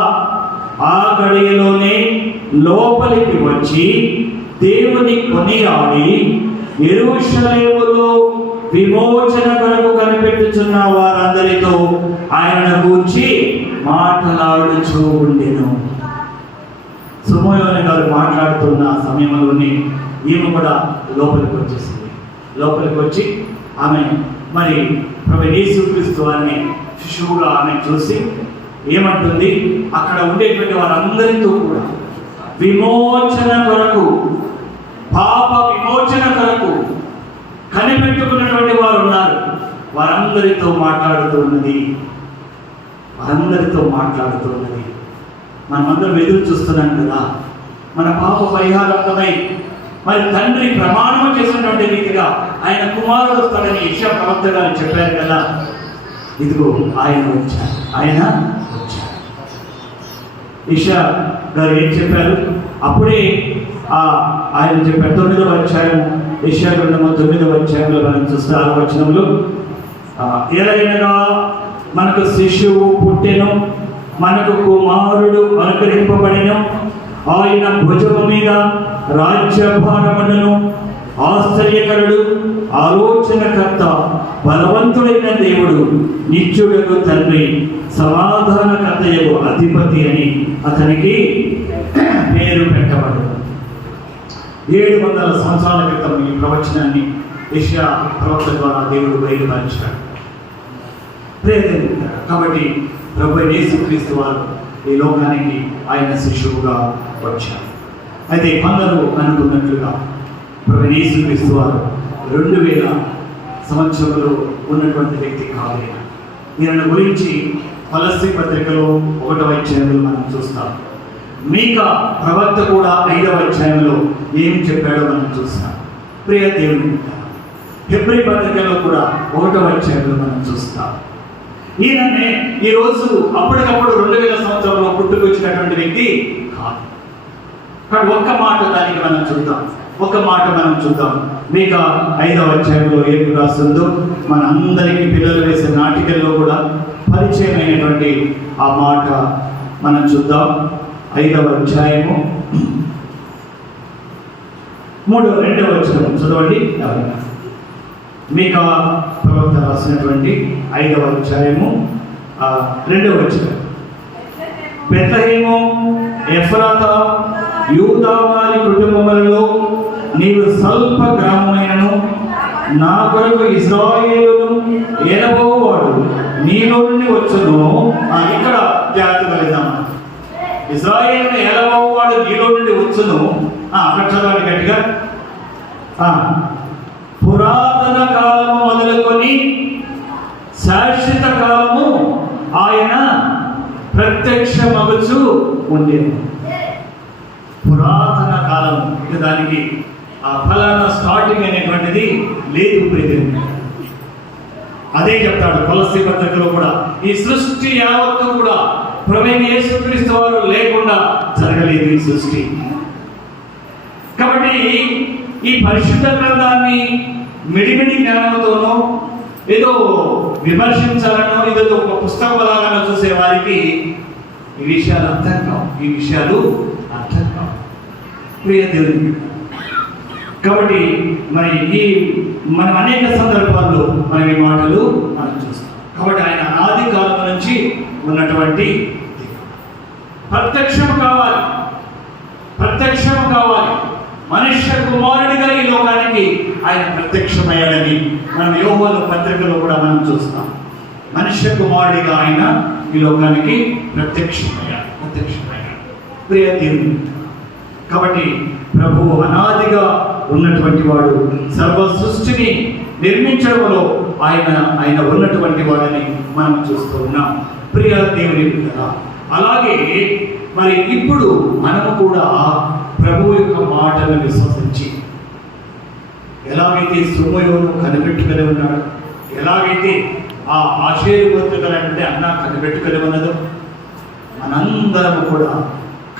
ఆ గడియలోనే లోపలికి వచ్చి దేవుని కొనియాడి యెరూషలేములో విమోచన కొరకు కనిపెట్టుచున్న వారందరితో ఆయనను గూర్చి మాట్లాడుచూ ఉండెను. సుమయోని గారు మాట్లాడుతున్న సమయంలోనే ఈమె కూడా లోపలికి వచ్చేసింది. లోపలికి వచ్చి ఆమె మరి ప్రభు యేసుక్రీస్తు వారిని శిశువుగా ఆమె చూసి ఏమంటుంది, అక్కడ ఉండేటువంటి వారందరితో కూడా విమోచన కొరకు, పాప విమోచన కొరకు కనిపెట్టుకున్నటువంటి వారు ఉన్నారు. వారందరితో మాట్లాడుతున్నది. మనమందరం ఎదురు చూస్తున్నాం కదా, మన పాప పరిహారార్థమై మరి తండ్రి ప్రమాణం చేసినటువంటి రీతిగా ఆయన కుమారుడు వస్తాడని యెషయా ప్రవక్త గారు చెప్పారు కదా. ఇదిగో ఆయన వచ్చారు. యెషయా గారు ఏం చెప్పారు? అప్పుడే ఆయన చెప్పారు 9వ అధ్యాయం, యెషయా గ్రంథము 9వ అధ్యాయంలో మనం చూస్తే 6వ వచనంలో, ఎలాగైనా మనకు శిశువు పుట్టెను, మనకు కుమారుడు అనుగ్రహింపబడెను, ఆయన భుజము మీద రాజ్యభారమును, ఆశ్చర్యకరుడు, ఆలోచనకర్త, బలవంతుడైన దేవుడు, నిత్యుడకు తండ్రి, సమాధానకర్తయగు అధిపతి అని అతనికి పేరు పెట్టబడు. 700 సంవత్సరాల క్రితం ఈ ప్రవచనాన్ని యెషయా ప్రవక్త ద్వారా దేవుడు బయలుపరిచాడు. కాబట్టి ప్రభు యేసుక్రీస్తు వారు ఈ లోకానికి ఆయన శిశువుగా వచ్చారు. అయితే కొందరు అనుకున్నట్లుగా ప్రభు యేసుక్రీస్తు వారు 2000 సంవత్సరంలో ఉన్నటువంటి వ్యక్తి కాదు. ఈయన గురించి కొలస్సీ పత్రికలో 1వ అధ్యాయంలో మనం చూస్తాం. మీకా ప్రవక్త కూడా 5వ అధ్యాయంలో ఏం చెప్పాడో మనం చూస్తాం. ప్రియ దేవుని హెబ్రీ పత్రికలో కూడా 1వ అధ్యాయంలో మనం చూస్తాం. ఈయననే ఈరోజు అప్పటికప్పుడు 2000 సంవత్సరంలో పుట్టుకొచ్చినటువంటి వ్యక్తి కాదు. కానీ ఒక్క మాట మనం చూద్దాం. మీకా 5వ అధ్యాయంలో ఏం రాస్తుందో మన అందరికీ పిల్లలు వేసే నాటికల్లో కూడా పరిచయమైనటువంటి ఆ మాట మనం చూద్దాం. 5వ అధ్యాయము 2వ వచనం చదవండి. మీకా ప్రవక్త రాసినటువంటి 5వ అధ్యాయము 2వ వచనం. బెత్లెహేము ఎఫ్రాతా యూదా వారి కుటుంబములలో నీవు స్వల్ప గ్రామమైనను నా కొరకు ఇశ్రాయేలును ఏలబోవాడు నీలో నుండి వచ్చును. ఇక్కడ జాగ్రత్తగా వెళ్దాం. ఇశ్రాయేలును ఏలబోవాడు నీలో నుండి వచ్చును. అక్కడ చదవండి గట్టిగా. పురాతన కాలము మొదలుకొని శాశ్వత కాలము ఆయన ప్రత్యక్షమగుచు ఉండేది. పురాతన కాలం, ఇక దానికి ఫలానా స్టార్టింగ్ అనేటువంటిది లేదు. అదే చెప్తాడు కొలస్సీ పత్రికలో కూడా, ఈ సృష్టి యావత్తు కూడా ప్రభువైన యేసుక్రీస్తు వారు లేకుండా జరగలేదు ఈ సృష్టి. కాబట్టి ఈ పరిశుద్ధ గ్రంథాన్ని మిడిమిడి జ్ఞానంతోనో ఏదో విమర్శించాలనో ఏదో ఒక పుస్తకం లాగా చూసే వారికి ఈ విషయాలు అర్థం కావు. ప్రియ దేవుని కాబట్టి మనం అనేక సందర్భాల్లో మనం ఈ మాటలు మనం చూస్తాం. కాబట్టి ఆయన ఆది కాలం నుంచి ఉన్నటువంటి ప్రత్యక్షం కావాలి. మనుష్య కుమారుడిగా ఈ లోకానికి ఆయన ప్రత్యక్షమయ్యాడని మనం యోహాను పత్రికలో కూడా మనం చూస్తాం. మనుష్య కుమారుడిగా ఆయన ఈ లోకానికి ప్రత్యక్షమయ్యాడు. ప్రియ దేవుని కాబట్టి ప్రభువు అనాదిగా ఉన్నటువంటి వాడు, సర్వ సృష్టిని నిర్మించడంలో ఆయన ఉన్నటువంటి వాడని మనం చూస్తూ ఉన్నాం. ప్రియ దేవుని కదా. అలాగే మరి ఇప్పుడు మనము కూడా ప్రభువు యొక్క మాటను విశ్వసించి, ఎలాగైతే సుమయోను కనిపెట్టుకుని ఉన్నాడు, ఎలాగైతే ఆ ఆశేరు గోత్రికులంటే అన్న కనిపెట్టుకుని ఉన్నదో, మనందరము కూడా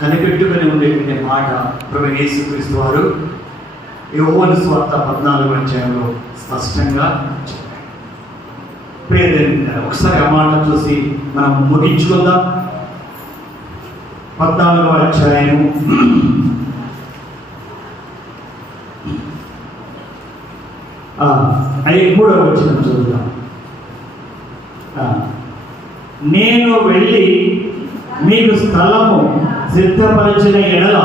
కనిపెట్టుకుని ఉండేటువంటి మాట ప్రభువైన యేసుక్రీస్తు వారు యోహాను సువార్త 14వ అధ్యాయంలో స్పష్టంగా చెప్పారు. ప్రియదేవుని ఒకసారి ఆ మాట చూసి మనం ముగించుకుందాం. 14వ అధ్యాయము 3వ వచనం చదువుదాం. నేను వెళ్ళి మీకు స్థలము సిద్ధపరిచిన ఎడల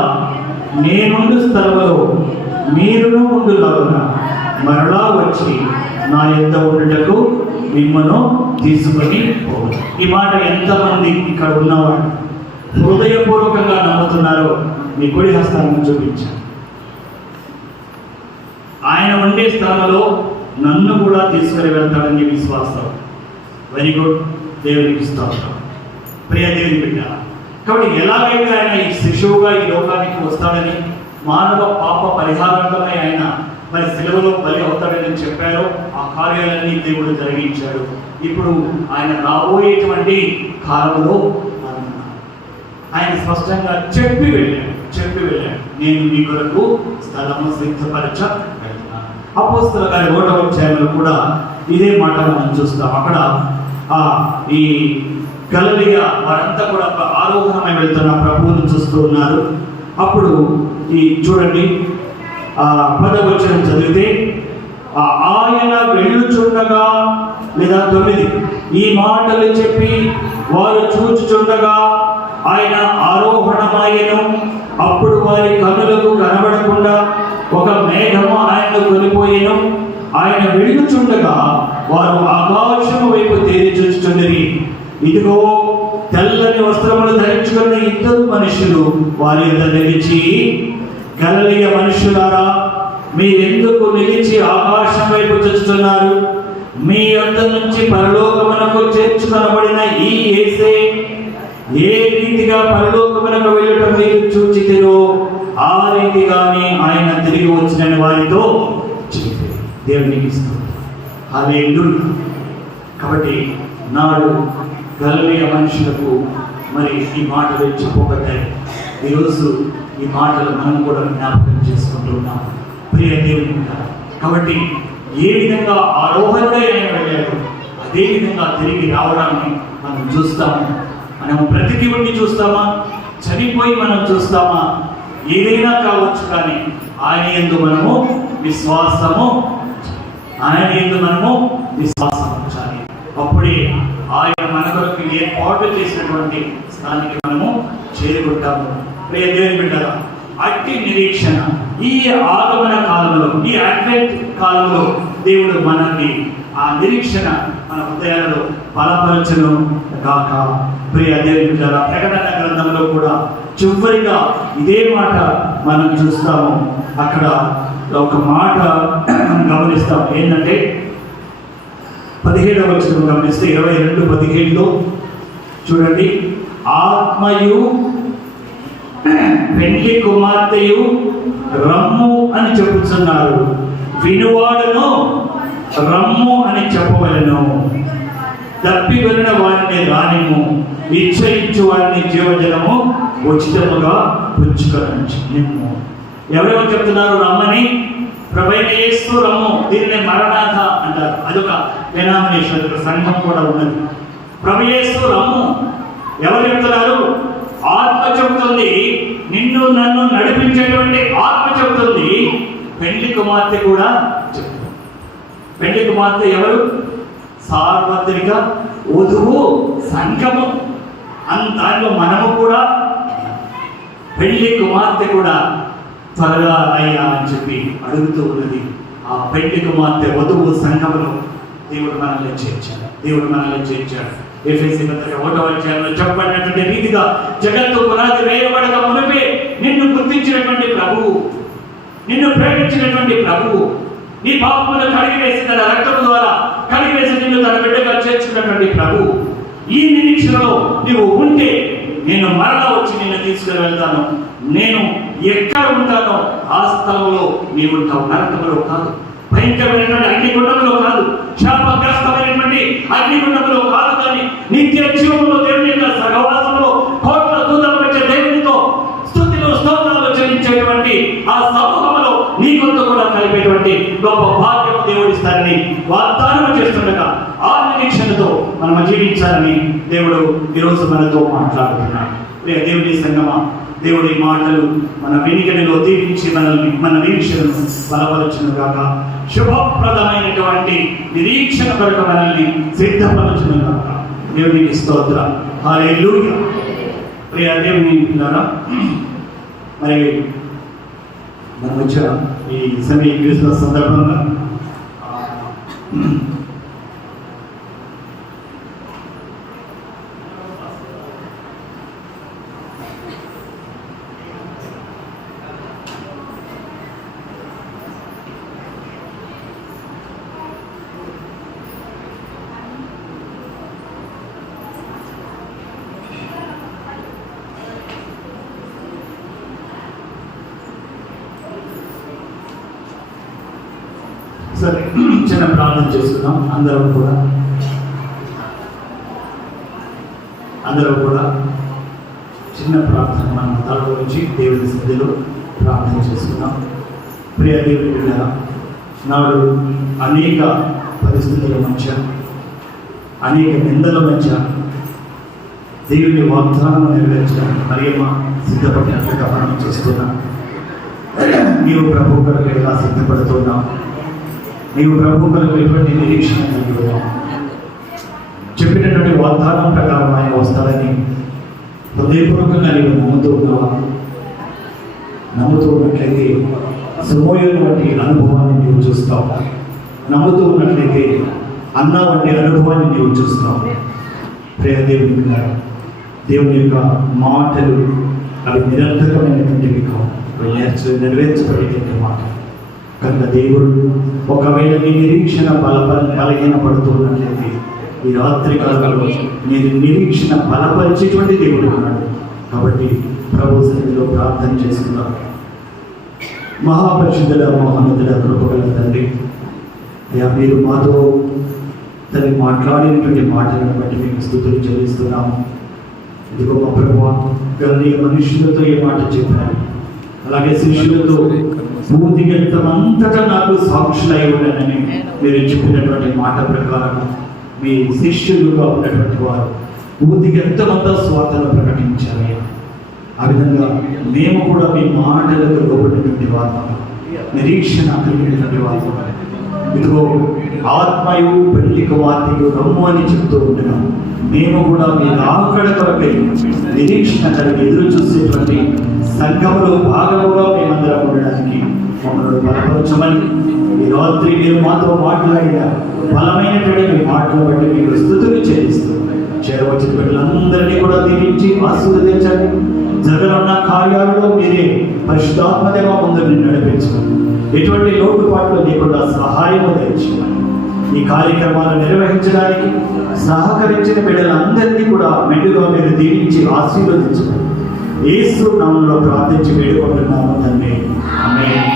నేనుండు స్థలములో మీరును ఉండులాగున మరలా వచ్చి నా యొద్ద ఉండుటకు మిమ్మను తీసుకొని పోవచ్చు. ఈ మాట ఎంతమంది ఇక్కడ ఉన్నవాడు హృదయపూర్వకంగా నమ్ముతున్నారో మీ కుడి హస్తాలను చూపించారు. ఆయన ఉండే స్థలంలో నన్ను కూడా తీసుకుని వెళ్తాడని విశ్వాసం. Very good. దేవునికి స్తోత్రం. ప్రియ దేవుని బిడ్డ, కాబట్టి ఎలాగైతే ఆయన ఈ శిశువుగా ఈ లోకానికి వస్తాడని, మానవ పాప పరిహారార్థమై ఆయన మరి సెలవులో బలి అవుతాడని చెప్పారో ఆ కార్యాలన్నీ దేవుడు జరిగించాడు. ఇప్పుడు ఆయన రాబోయేటువంటి కాలంలో ఆయన స్పష్టంగా చెప్పి వెళ్ళాడు. నేను మీ కొరకు స్థలము సిద్ధపరచ వెళ్తున్నాను. అపోస్తలుల గారి 1వ అధ్యాయంలో కూడా ఇదే మాట మనం చూస్తాం. అక్కడ ఈ గలిలయ వారంతా కూడా ఆరోహణమై వెళ్తున్న ప్రభువును చూస్తూ ఉన్నారు. అప్పుడు ఈ చూడండి 10వ వచనం చదివితే, ఆయన వెళ్ళుచుండగా లేదా 9 ఈ మాటలు చెప్పి వారు చూచుచుండగా ఆయన ఆరోహణమాయెను. అప్పుడు వారి కన్నులకు కనబడకుండా ఒక మేఘము ఆయనను కొనిపోయెను. ఆయన వెళ్ళుచుండగా వారు ఆకాశము వైపు తేరి చూచుచుండిరి. ఇదిగో తెల్లని వస్త్రములు ధరించుకున్న 2 మనుషులు వారి యొద్ద నిలిచి, గలిలయ మనుషులారా, మీరెందుకు నిలిచి ఆకాశం వైపు చూస్తున్నారు? మీ యొద్ద నుంచి పరలోకమునకు చేర్చుకొనబడిన ఈ యేసే ఏ రీతిగా పరలోకమునకు వెళ్ళటం మీరు చూచితిరో ఆ రీతిగానే ఆయన తిరిగి వచ్చిన వారితో చెప్పారు. దేవునికి స్తోత్రం. హల్లెలూయా. కాబట్టి నాడు గలిలయ మనుషులకు మరి ఈ మాటలు చెప్పబడ్డాయి. ఈరోజు ఈ మాటలు మనం కూడా జ్ఞాపకం చేసుకుంటున్నాం. ప్రియ దేవుని బిడ్డ, కాబట్టి ఏ విధంగా ఆరోహణుడై ఆయన వెళ్ళాడు, అదే విధంగా తిరిగి రావడాన్ని మనం చూస్తాము. మనం బ్రతికి ఉండి చూస్తామా, చనిపోయి మనం చూస్తామా, ఏదైనా కావచ్చు, కానీ ఆయన యందు మనము విశ్వాసము ఉంచాలి. అప్పుడే ఆయన మన కొరకు ఏర్పాటు చేసినటువంటి స్థానానికి మనము చేరుకుంటాము. ప్రియ దేవుని బిడ్డరా, అట్టి నిరీక్షణ ఈ ఆగమన కాలంలో, ఈ అడ్వెంట్ కాలంలో దేవుడు మనకి ఆ నిరీక్షణ మన హృదయాలలో బలపరచును గాక. ప్రియ దేవుని బిడ్డరా, ప్రకటన గ్రంథంలో కూడా చివరిగా ఇదే మాట మనం చూస్తాము. అక్కడ ఒక మాట గమనిస్తాం. ఏంటంటే 17వ వచనం గమనిస్తే 22:17లో చూడండి, ఆత్మయు పెండ్లి కుమార్తెయు రమ్ము అని చెప్పుతున్నారు, వినువాడును రమ్ము అని చెప్పవలను, తప్పి వెళ్ళిన వారిని రానిము, ఇచ్చయించు వారిని జీవజలము ఉచితముగా పుచ్చుకొనిమ్ము. ఎవరెవరు చెప్తున్నారు రమ్మని? ప్రభువైన యేసు రమ్ము. దీనిని మరణాథ అంటారు. అదొక డినామినేషన్, ఒక సంఘం కూడా ఉన్నది. ప్రభు యేసు రమ్ము. ఎవరు చెప్తున్నారు? ఆత్మ చెబుతుంది. నిన్ను నన్ను నడిపించేటువంటి ఆత్మ చెబుతుంది. పెండ్లి కుమార్తె కూడా చెప్తుంది. పెండ్లి కుమార్తె ఎవరు? సార్వత్రిక వధువు సంఘము. దాంట్లో మనము కూడా పెళ్లి కుమార్తె కూడా త్వరగా అయ్యా అని చెప్పి అడుగుతూ ఉన్నది. ఆ పెళ్లి కుమార్తె వధువు సంఘములో దేవుడు మనల్ని చేర్చాడు. ఎఫెసీ పత్రిక 1వ అధ్యాయంలో చెప్పబడినటువంటి రీతిగా జగత్తు పునాది వేయబడక మునిపే నిన్ను గుర్తించినటువంటి ప్రభువు, నిన్ను ప్రేమించినటువంటి ప్రభువు, నీ పాపములను కడిగివేసి తన రక్తము ద్వారా కడిగివేసి నిన్ను తన బిడ్డగా చేర్చుకున్నటువంటి ప్రభువు. ఈ నిరీక్షణలో నీవు ఉంటే నేను మరలా వచ్చి నిన్ను తీసుకుని వెళ్తాను. నేను ఎక్కడ ఉంటానో ఆ స్థలంలో నీవు ఉంటావు. నరకములో కాదు, భయంకరమైనటువంటి అగ్నిగుండంలో కాదు, శాపగ్రస్తమైనటువంటి అగ్నిగుండంలో కాదు, కానీ నిత్య జీవంలో దేవుని యొక్క సహవాసంలో కోట్ల దూతల మధ్య దేవునితో స్తుతులు స్తోత్రాలు చెల్లించేటువంటి ఆ సమూహంలో నీ కొంత కూడా కలిపేటువంటి గొప్ప భాగ్యం దేవుడిస్తారని వాగ్దానం చేస్తుండగా ఆ నిరీక్షణ మనం జీవించాలని దేవుడు ఈరోజు మనతో మాట్లాడుతున్నాడు. దేవుని సంగమా, దేవుడి మాటలు మన వెనుకడిలో దీవించి మనల్ని, మన నిరీక్షణను బలపరచును గాక. శుభప్రదమైనటువంటి నిరీక్షణ కొరకు మనల్ని సిద్ధపరచును గాక. దేవునికి స్తోత్రం. హల్లెలూయా. ప్రియ దేవుని పిల్లరా, మరి మనం వచ్చిన ఈ సెమీ క్రిస్మస్ సందర్భంగా సరే, చిన్న ప్రార్థన చేసుకుందాం. అందరం కూడా చిన్న ప్రార్థన మన తల గురించి దేవుని సన్నిధిలో ప్రార్థన చేసుకుందాం. ప్రియ దేవుని బిడ్డ, నాడు అనేక పరిస్థితుల మధ్య, అనేక నిందల మధ్య దేవుని వాగ్దానం నెరవేర్చడానికి మరియమ్మ సిద్ధపడినట్లుగా మనం చేస్తున్నాం. నీవు ప్రభు కొరకు ఎలా సిద్ధపడుతున్నాం? నీవు ప్రభు కొరకు ఎటువంటి నిరీక్షణ కలిగి ఉన్నావు? చెప్పినటువంటి వాగ్దానం ప్రకారం ఆయన వస్తాడని హృదయపూర్వకంగా నీవు నమ్ముతూ ఉన్నావా? నమ్ముతూ ఉన్నట్లయితే సమూహం వంటి అనుభవాన్ని నీవు చూస్తావు. నమ్ముతూ ఉన్నట్లయితే అన్న వంటి అనుభవాన్ని నీవు చూస్తావు. ప్రియ దేవుని గారు, దేవుని యొక్క మాటలు అవి నిరర్థకమైనటువంటివి కావు, నెరవేర్చబడేటువంటి మాట. కనుక దేవుడు ఒకవేళ నీ నిరీక్షణ బలహీనపడుతున్నట్లయితే ఈ రాత్రి కాలంలో నేను నిరీక్షణ బలపరిచేటువంటి దేవుడు ఉన్నాడు. కాబట్టి ప్రభు సన్నిధిలో ప్రార్థన చేసుకున్నాను. మహాపరిశుద్ధుల మహోన్నతుల కృపగల తండ్రి, అయ్యా మీరు మాతో తను మాట్లాడినటువంటి మాటలను బట్టి మీకు స్తుతులు చెల్లిస్తున్నాము. ఇదిగో మా ప్రభువా, గల్లీయ మనుషులతో ఏ మాట చెప్పారు, అలాగే శిష్యులతో భూదిగంతమంతటా నాకు సాక్షులై ఉండనని మీరు చెప్పినటువంటి మాట ప్రకారం మీ శిష్యులుగా ఉన్నటువంటి వారు భూదిగంతమంతా స్వార్థను ప్రకటించారు. ఆ విధంగా మేము కూడా మీ మాటలకు లోబడినటువంటి వారు, నిరీక్షణ కలిగినటువంటి వారు, ఇదిగో ఆత్మయు పెళ్లి కుమార్తెయు రమ్ము అని చెప్తూ ఉంటున్నాం. మేము కూడా మీ రాకడ కొరకై నిరీక్షణ కలిగి ఎదురు చూసేటువంటి సంఘంలో భాగముగా మేమందరం ఉండడానికి మమ్మల్ని బలపరచమని ఈ రాత్రి మీరు మాతో మాట్లాడిన బలమైనటువంటి మీ మాటలు బట్టి మీకు స్తుతులు చెల్లిస్తూ చేరవచ్చిన బిడ్డలందరినీ కూడా దీవించి ఆశీర్వదించండి. జరగనున్న కార్యాలలో మీరే పరిశుద్ధాత్మదేవ ముందు నడిపించమని, ఎటువంటి లోటుపాట్లు లేకుండా సహాయము తెచ్చమని, ఈ కార్యక్రమాలు నిర్వహించడానికి సహకరించిన బిడ్డలందరినీ కూడా మెండుగా మీరు దీవించి ఆశీర్వదించమని యేసు నామములో ప్రార్థించి వేడుకుంటున్నాము తండ్రి. ఆమేన్.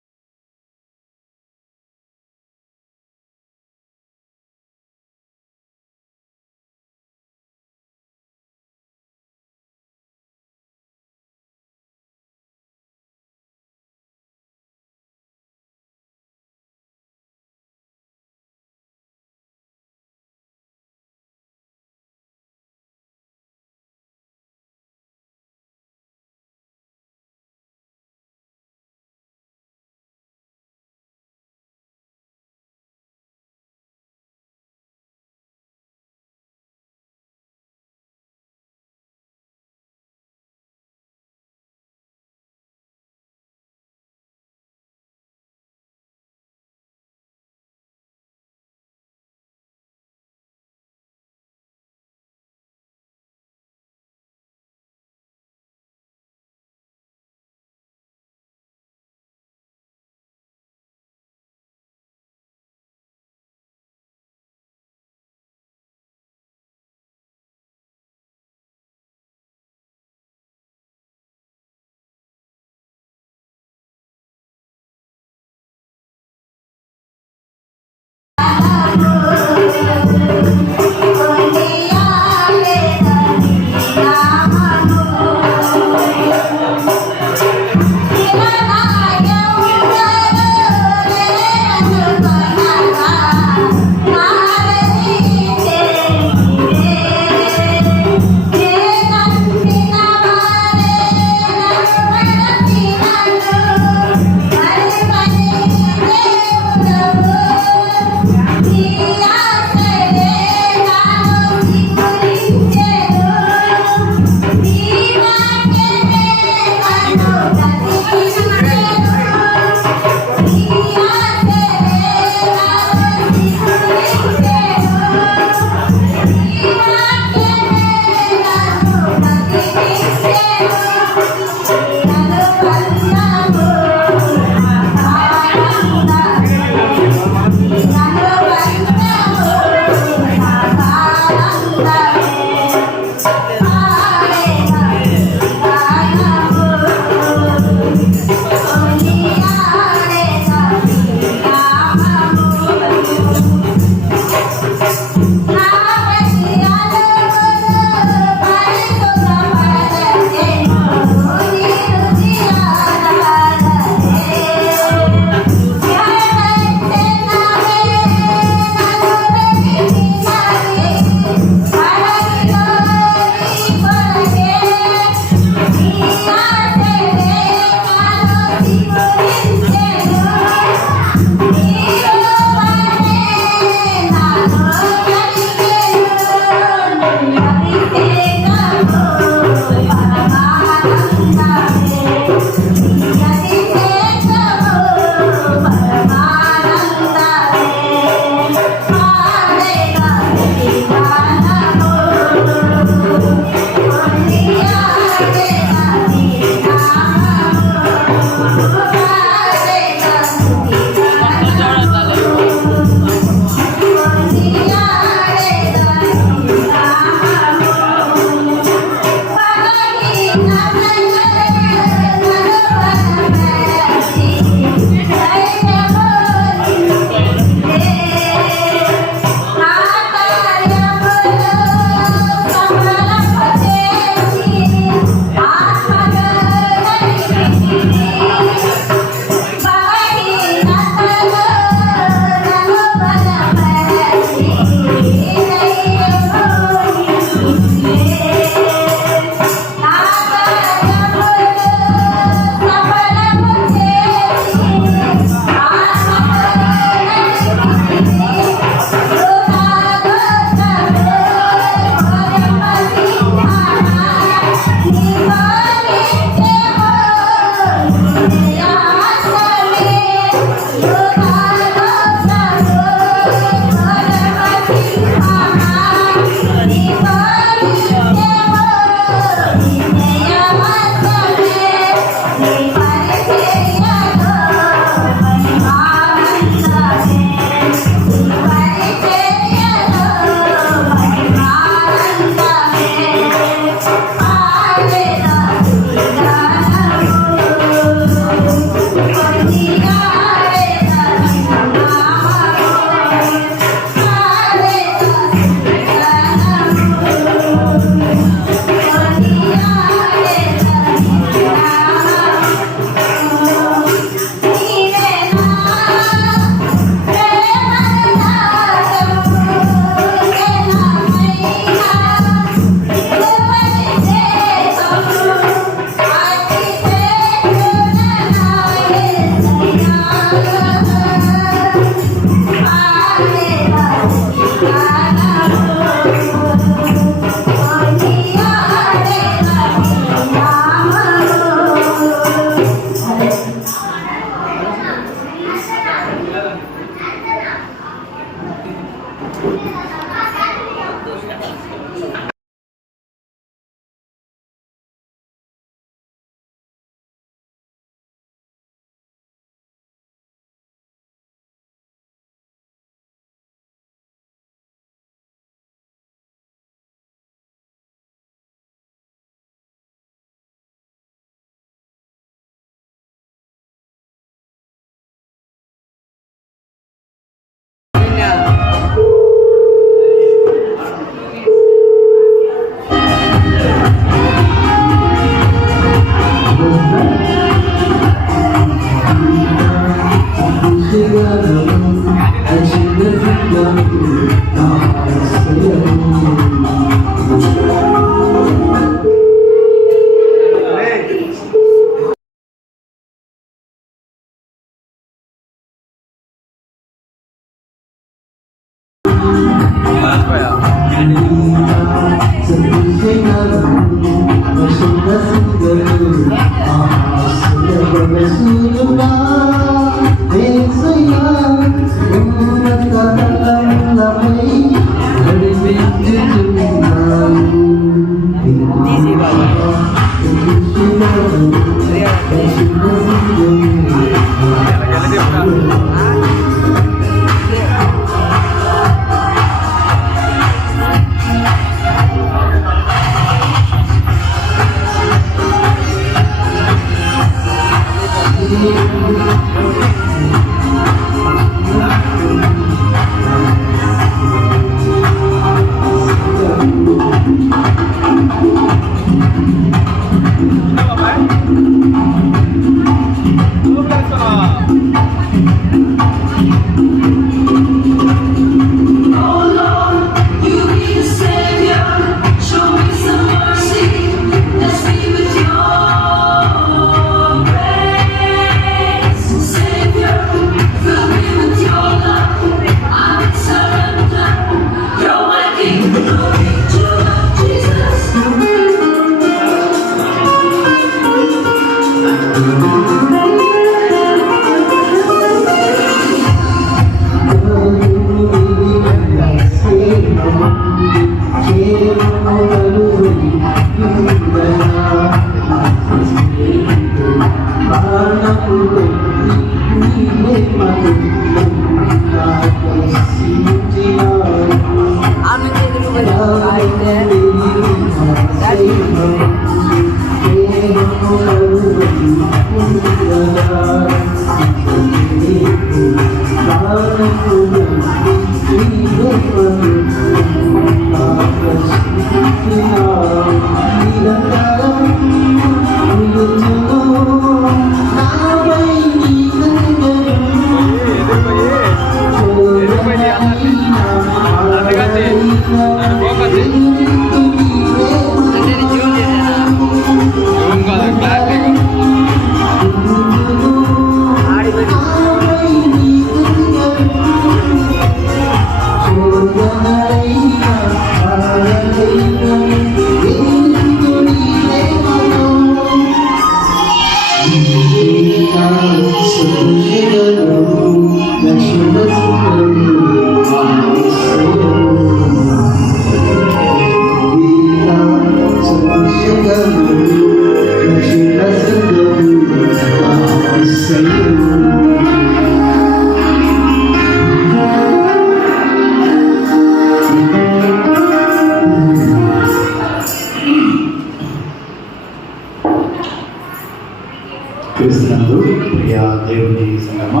క్రీస్తునందు ప్రియా దేవుని సంగమ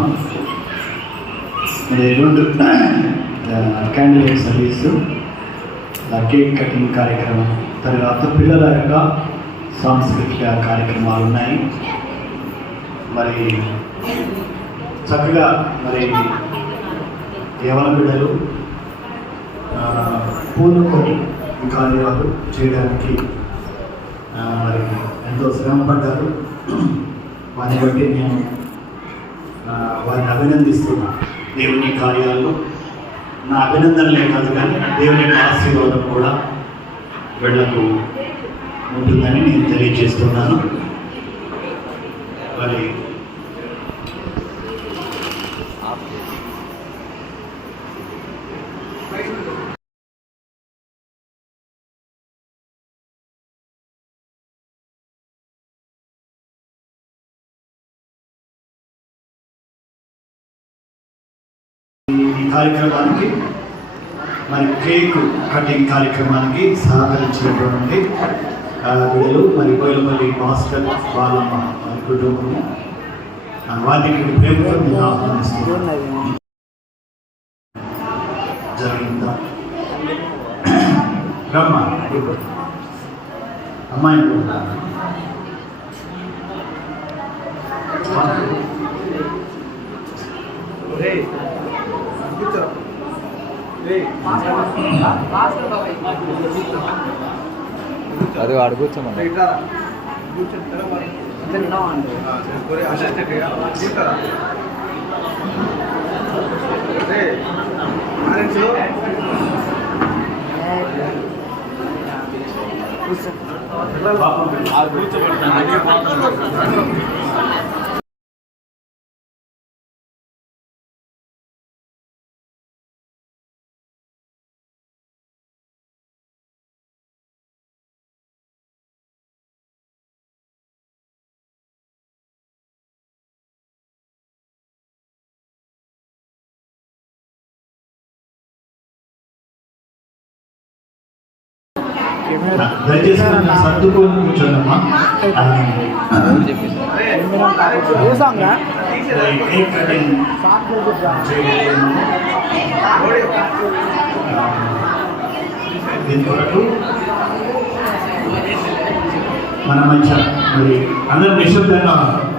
మరి రెండు candle light service, cake cutting కార్యక్రమం, తర్వాత పిల్లల యొక్క సాంస్కృతిక కార్యక్రమాలు ఉన్నాయి. మరి చక్కగా మరి యవన బిడ్డలు పూనుకొని ఈ కార్యాలు చేయడానికి మరి ఎంతో శ్రమపడ్డారు. వారిని బట్టి నేను వారిని అభినందిస్తున్నాను. దేవుని కార్యాల్లో నా అభినందనలే కాదు కానీ దేవుని యొక్క ఆశీర్వాదం కూడా వీళ్లకు ఉంటుందని నేను తెలియజేస్తున్నాను. మరి కార్యక్రమానికి మరి కేక్ కటింగ్ కార్యక్రమానికి సహకరించినటువంటి వీళ్ళు మరి కోయిలపల్లి మాస్టర్ బాలమ్మ వారి కుటుంబం వారికి ప్రేమతో నేను ఆహ్వానిస్తున్నాను. జరిగిందా రమ్మా అమ్మాయి అది వాడు కూర్చోమని దయచేసి సర్దుకొని కూర్చోండమ్మా. కేక్ కటింగ్ దీని కొరకు మన మధ్య మరి అందరూ నిశ్శబ్దంగా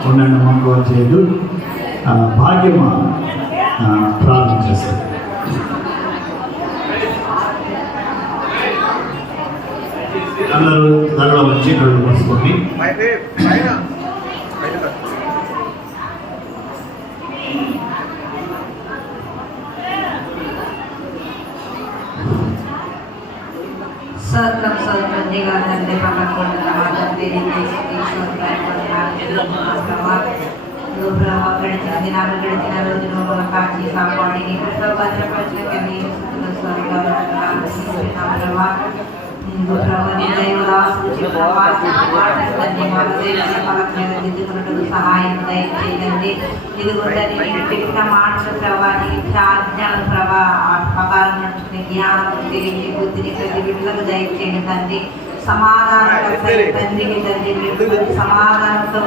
ఉండండి. మాకు చేయదు భాగ్యమ ప్రార్థన చేస్తారు. అందరూ ధరలో వచ్చి కళ్ళు పోసుకోండి. सत्संगेगा धन्य प्रकट करना తండ్రి గడిచిన దినాలు గడిచిన రోజులు కాచి కాపాడి భద్రపరచని సహాయం దయచేయండి. ఇదిగోండి మాటలు ప్రభావానికి ఆజ్ఞాన ప్రభా ప్రకారం నడుచుకునే జ్ఞానం తెలియజే బుద్ధిని ప్రతి బిడ్డలకు దయచేయండి తండ్రి. సమాధానం తండ్రికి తండ్రి సమాధానంతో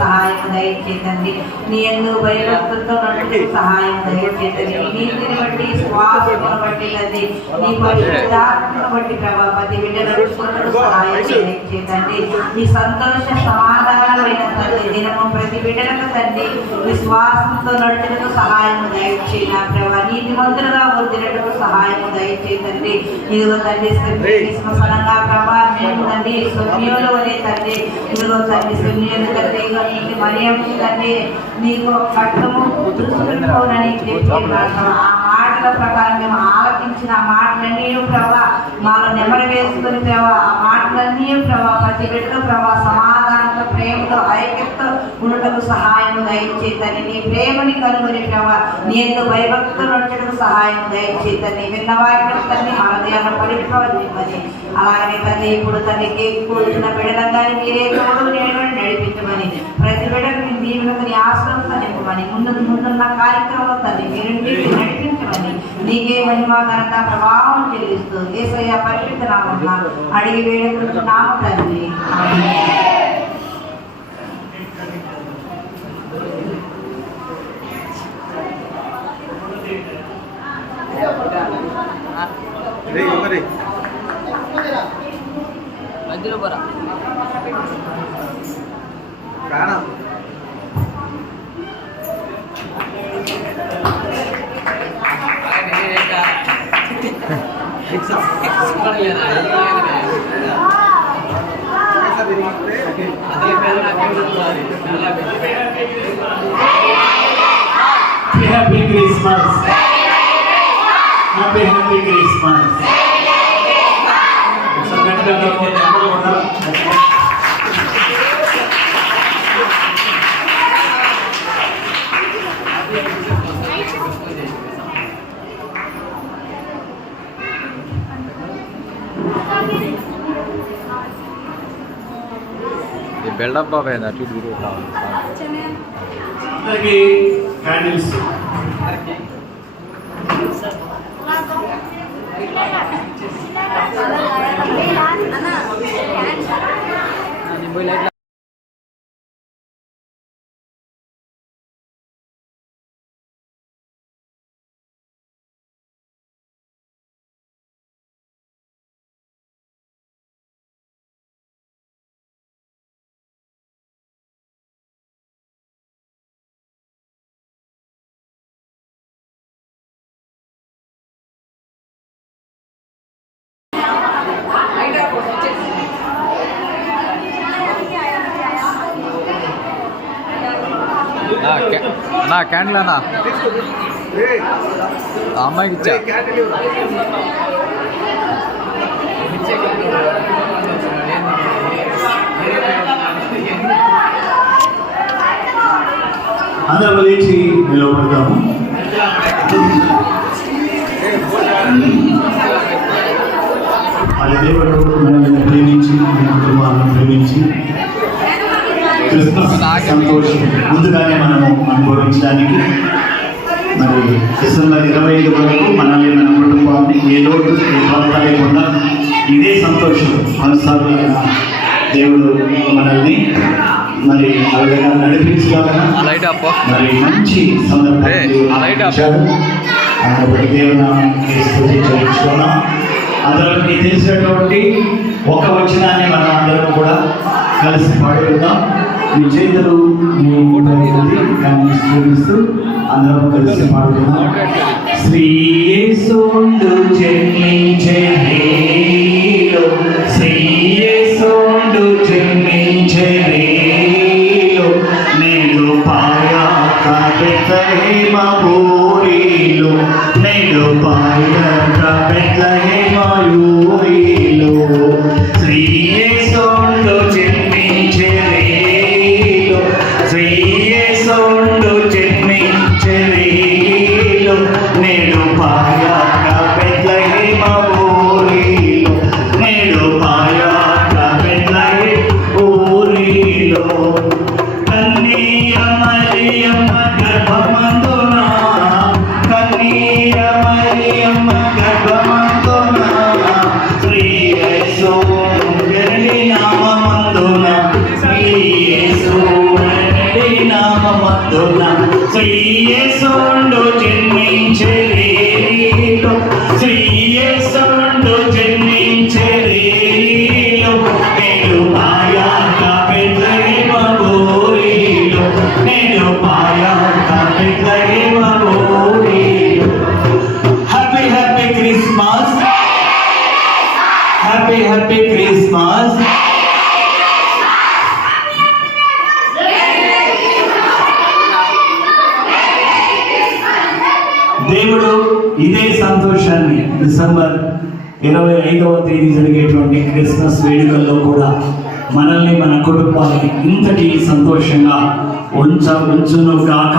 సహాయం దయచేయండి. నీ ఎందుకు భయభక్తులతో నడుచుకు సహాయం దయచేయండి. నీతిని బట్టి శ్వాసమును బట్టి తండ్రి నీ పరిశుద్ధాత్మను బట్టి ప్రభా ప్రతి బిడ్డ నడుచుకున్నట్టు సహాయం దయచేయండి. నీ సంతోష సమాధానమైన తండ్రి దినము ప్రతి బిడ్డలకు తండ్రి విశ్వాసంతో నడుచుకు సహాయం దయచేయ ప్రభా. నీతిమంతులుగా వదిలినట్టుకు సహాయం దయచేయండి. ఇదిగో తండ్రి శ్మశానంగా ప్రభా తండ్రి సొమ్యోలు అనే తండ్రి ఇదిగో తండ్రి సొమ్యోలు తండ్రి మరియం తండ్రి నీకు కట్టము దృష్టిపోనని చెప్పి ఆ మాటల ప్రకారం మేము ఆలకించిన ఆ మాటలన్నీ ప్రభా మాలో నెమరు వేసుకుని ప్రభా ఆ మాటలన్నీ ప్రభా ప్రతి బిడ్డలో ప్రభా సమాధానంతో ప్రేమతో ఐక్యతతో ఉండటకు సహాయం దయచేద్దని. నీ ప్రేమని కనుగొని ప్రభా నీ ఎందుకు భయభక్తులు ఉండటకు సహాయం దయచేద్దని. విన్న వాక్యం తల్లి మన దేవన పరిపాలించమని అలాగనే తల్లి ఇప్పుడు తల్లికి కూర్చున్న బిడ్డలంగానే మీరే తోడు నడిపించమని ప్రతి బిడ్డకు మీ దీవులకు నీ ఆశ్రమంతో నింపమని ముందున్న కార్యక్రమం తల్లి మీరు నడిపించమని నీకే మహిమాఘనత ప్రభావం చెల్లిస్తూ యేసయ్య పరిశుద్ధ నామమున అడిగి వేడుకుంటున్నాము తండ్రి. మధ్యలో పోరా Happy Christmas. Happy Christmas. ये बिल्डअप तो है ना टू वीडियो था कैंडल्स నా క్యాండిల్ అన్నా ఆ అమ్మాయికి ఇచ్చా. అందరూ లేచి నిలబడతాము. అది దేవుడు మనల్ని ప్రేమించి మన కుటుంబాలను ప్రేమించి క్రిస్మస్ సంతోషం ముందుగానే మనము అనుభవించడానికి మరి డిసెంబర్ 25 వరకు మనల్ని మన కుటుంబాన్ని ఏ లోటు ఏ కొరత లేకుండా ఇదే సంతోషం కొనసాగుతున్న దేవుడు మనల్ని మరి ఆ విధంగా నడిపించగలన మరి మంచి సందర్భాలు దేవునామానికి స్తుతి చెల్లించుకున్నాం. అందరికీ తెలిసినటువంటి ఒక వచనాన్ని మనం అందరం కూడా కలిసి పాడుకుందాం. మీ చేతులు కానీ చూపిస్తూ అందరం కలిసి పాడుకుందాం. శ్రీ యేసుండు జన్మించే నేలో, శ్రీ యేసుండు జన్మించే నేలో, నేడు పాయాక బెత్లెహేమ ఊరిలో, నేడు పాయాక బెత్లెహేమ ఊరిలో, శ్రీ యేసుండు జన్మించే నేలో, శ్రీ యేసుండు జన్మించే నేలో, నేడు పాయాక బెత్లెహేమ ఊరిలో, నేడు పాయాక బెత్లెహేమ ఊరిలో, కన్నీయ మరియమ్మ గర్భమందున, కన్నీయ మరియమ్మ గర్భమందున, శ్రీ యేసుని నామమందున, శ్రీ యేసుని నామమందున, శ్రీ యేసుండు జన్మించే రీలో, శ్రీ యేసుండు జన్మించే రీలో, నేడు పాయాక బెత్లెహేమ ఊరిలో, నేడు పాయాక బెత్లెహేమ ఊరిలో. Happy happy Christmas, happy happy Christmas. దేవుడు ఇదే సంతోషాన్ని డిసెంబర్ 25వ తేదీ జరిగేటువంటి క్రిస్మస్ వేడుకల్లో కూడా మనల్ని మన కుటుంబాన్ని ఇంతటి సంతోషంగా ఉంచును గాక.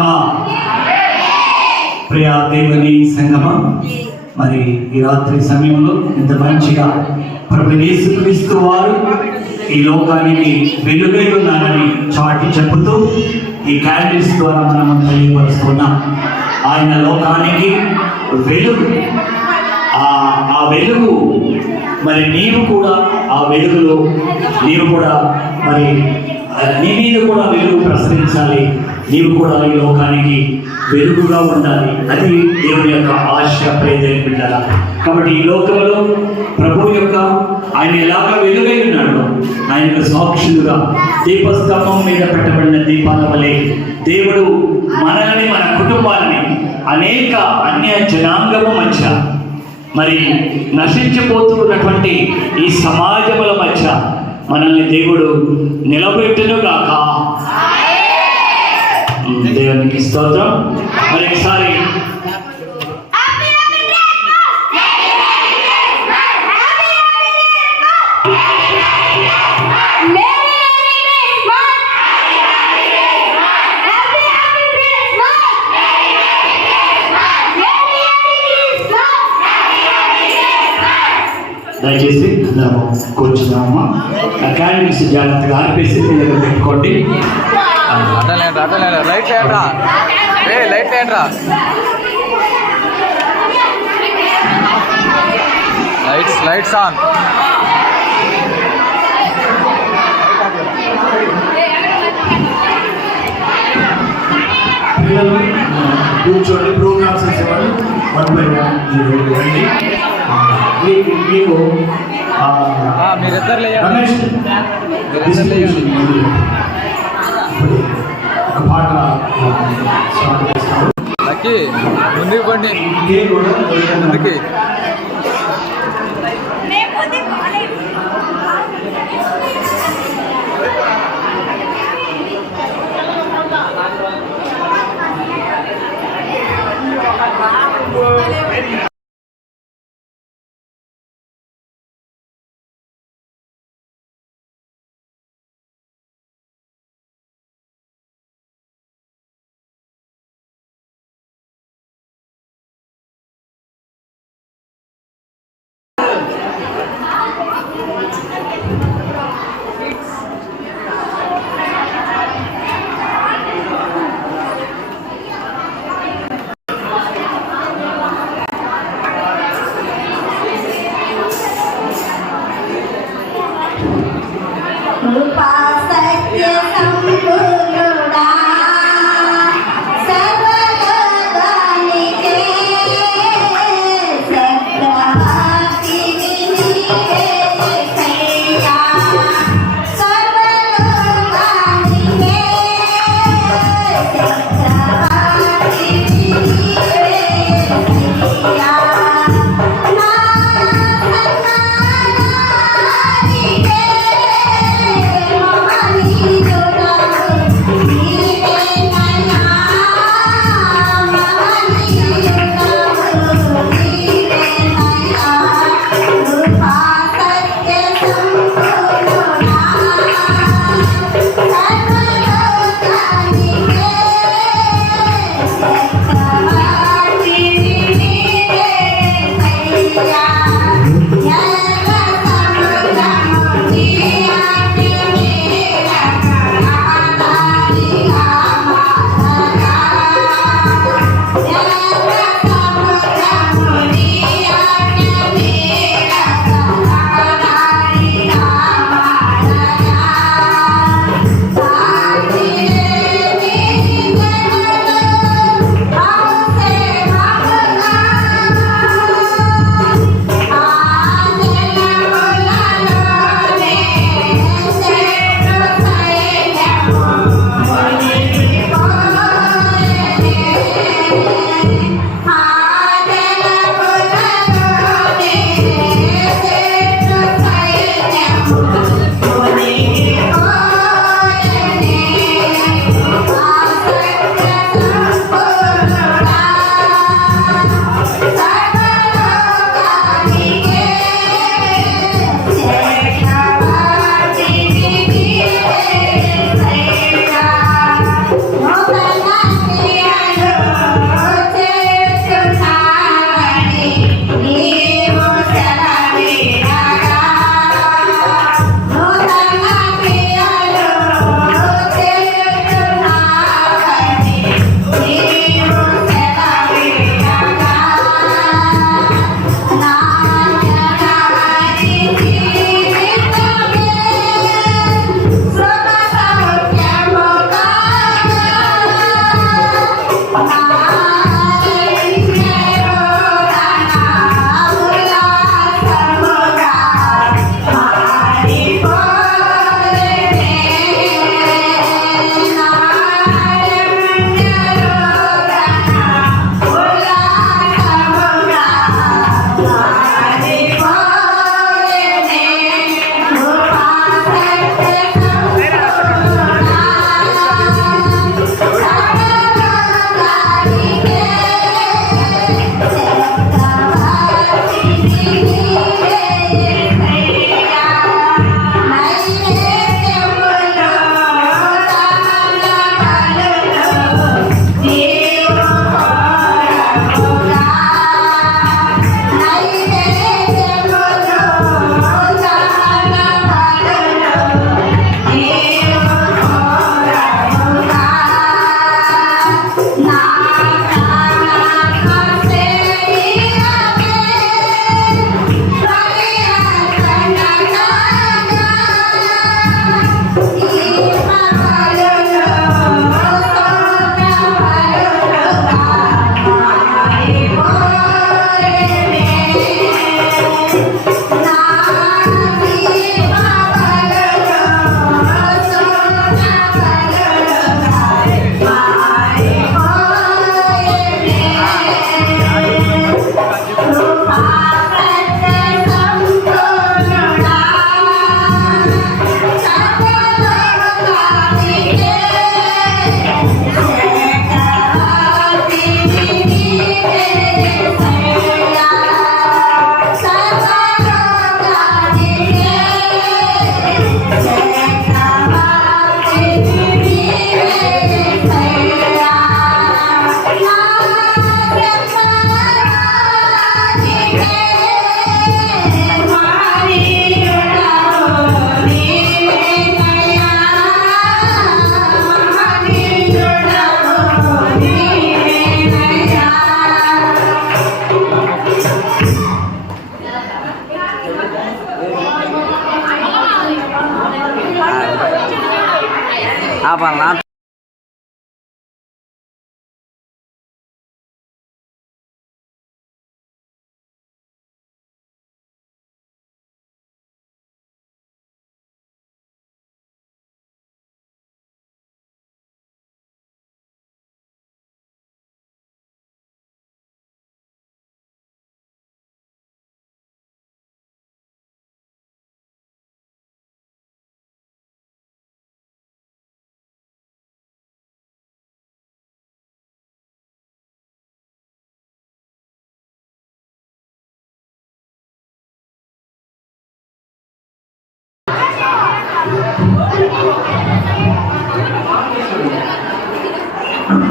ప్రియా దేవుని సంగమా, మరి ఈ రాత్రి సమయంలో ఇంత మంచిగా ప్రభు యేసుక్రీస్తు వారు ఈ లోకానికి వెలుగై ఉన్నారని చాటి చెబుతూ ఈ క్యాండిల్స్ ద్వారా మనం తెలియపరుస్తున్నాం. ఆయన లోకానికి వెలుగు. ఆ వెలుగు మరి నీవు కూడా ఆ వెలుగులో నీవు కూడా మరి నీ మీద కూడా వెలుగు ప్రసరించాలి. నీవు కూడా ఈ లోకానికి వెలుగుగా ఉండాలి. అది దేవుని యొక్క ఆశ, ప్రేదేని బిడ్డల. కాబట్టి ఈ లోకంలో ప్రభు యొక్క ఆయన ఎలాగా వెలుగై ఉన్నాడు, ఆయనకు సాక్షులుగా దీపస్తంభం మీద పెట్టబడిన దీపాల వలె దేవుడు మనల్ని మన కుటుంబాలని అనేక అన్య జనాంగము మధ్య మరి నశించిపోతున్నటువంటి ఈ సమాజముల మధ్య మనల్ని దేవుడు నిలబెట్టును గాక. దేవునికి స్తోత్రం. మరి ఒకసారి దయచేసి అందరము కూర్చున్నామా. క్యాండిల్స్ జాగ్రత్తగా ఆర్పేసి మీ దగ్గర పెట్టుకోండి. లైట్ లేండ్రా. Lights on. పిల్లలు కూర్చోండి, ప్రోగ్రామ్స్ చేసేవాళ్ళు 1 by 1 మీరు రండి. మీకు మీరిద్దరు రమేష్ distribution ఒక పాట స్టార్ట్ చేస్తారు. లక్కీ ముందుకు పండి కేక్ కూడా ముందుకి.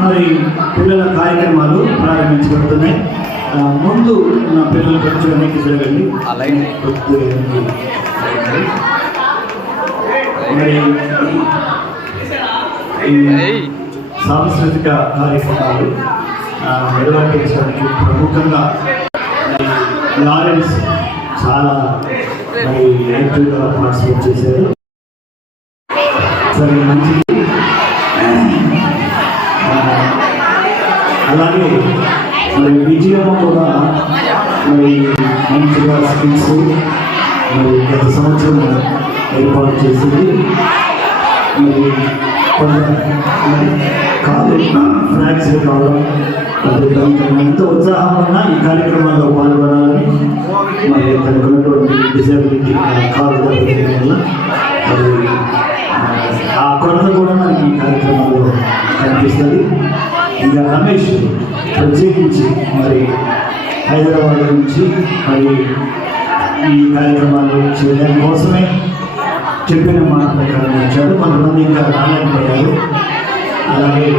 మరి పిల్లల కార్యక్రమాలు ప్రారంభించబడుతున్నాయి. ముందు నా పిల్లలు కొంచెం వెనక్కి జరగండి. మరి ఈ సాంస్కృతిక కార్యక్రమాలు నిర్వహించడానికి ప్రముఖంగా లారెన్స్ చాలా మరి యాక్టివ్గా పార్టిసిపేట్ చేశారు. సరే, మంచిది. అలాగే మరి విజయమ్మ కూడా మరి మంచిగా స్కిల్స్ మరి గత సంవత్సరం ఏర్పాటు చేసింది. మరి కొంత మరి కాలేజ్ ఫ్రాక్స్ కావడం ఎంతో ఉత్సాహం ఉన్న ఈ కార్యక్రమాల్లో పాల్గొనాలని మరి తనకున్నటువంటి డిజబిలిటీ కాదు వల్ల మరి ఆ కొరత కూడా మనకి ఈ కార్యక్రమాల్లో కనిపిస్తుంది. ఇంకా రమేష్ ప్రత్యేకించి మరి హైదరాబాద్ నుంచి మరి ఈ కార్యక్రమాలు చేయడం కోసమే చెప్పిన మాట ప్రకారం వచ్చారు. కొంతమంది ఇంకా రాలేకపోయారు. అలాగే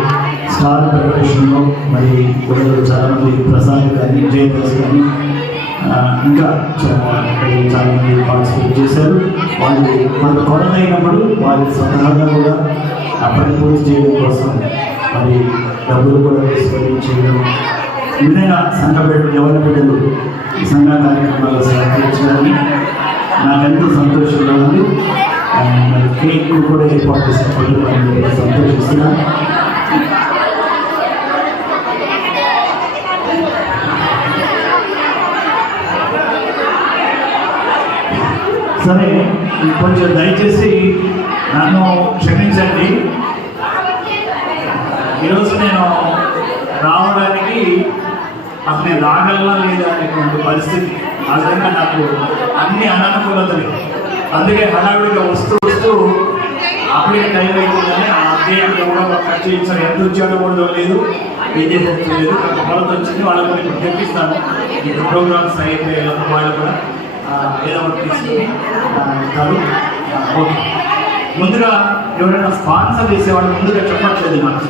స్టార్ ప్రిపరేషన్లో మరి చాలామంది ప్రసాద్ కానీ జయదాస్ కానీ ఇంకా చాలామంది పార్టిసిపేట్ చేశారు. వాళ్ళు కొంత కొరత అయినప్పుడు వాళ్ళు స్వతహాగా కూడా పరిపూర్తి చేయడం కోసం మరి డబ్బులు కూడా వేసుకొని చేయడం, ఈ విధంగా సంఘ యవన బిడ్డలు ఈ సంఘ కార్యక్రమాల్లో సహకరించాలని నాకెంతో సంతోషంగా ఉంది. మరి కేక్ కూడా ఏర్పాటు చేసినప్పుడు సంతోషిస్తున్నాను. సరే, కొంచెం దయచేసి నన్ను క్షమించండి. ఈరోజు నేను రావడానికి అసలు రాగలనా లేదా అనేటువంటి పరిస్థితి, ఆ విధంగా నాకు అన్ని అననుకూలతలు. అందుకే హడావిడిగా వస్తూ అప్పుడే టైం అయిపోయిందని ఆ అధ్యయనంలో కూడా ఖర్చు ఇచ్చారు. ఎంత వచ్చాడో కూడా లేదు, ఏం చేసేది లేదు. కొలత వచ్చింది. వాళ్ళకి ఇప్పుడు తెప్పిస్తాను. ఇప్పుడు ప్రోగ్రామ్స్ అయిపోయే వాళ్ళు కూడా ఏదో ఒకటి తీసుకుని ఇస్తారు. ఓకే, ముందుగా ఎవరైనా స్పాన్సర్ చేసేవాళ్ళు ముందుగా చెప్పట్లేదు. మనకి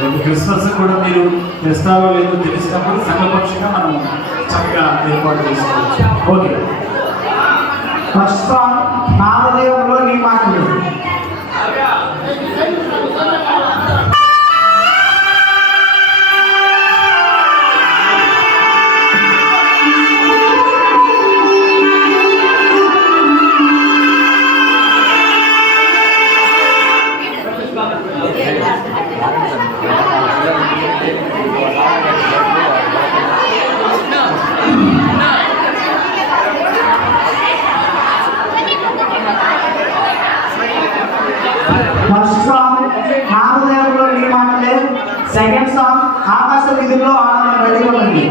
రేపు క్రిస్మస్ కూడా మీరు తెస్తారో లేదో తెలిసినప్పుడు సంఘపక్షంగా మనం చక్కగా ఏర్పాటు చేసుకోవచ్చు. ఓకే, ఫస్ట్ నామదేవంలో నీ మాటలు. ఫస్ట్ సాంగ్ నామదేవులో నీ మాటలే. సెకండ్ సాంగ్ ఆకాశ విధుల్లో ఆనందం. రెడీ ఉండండి.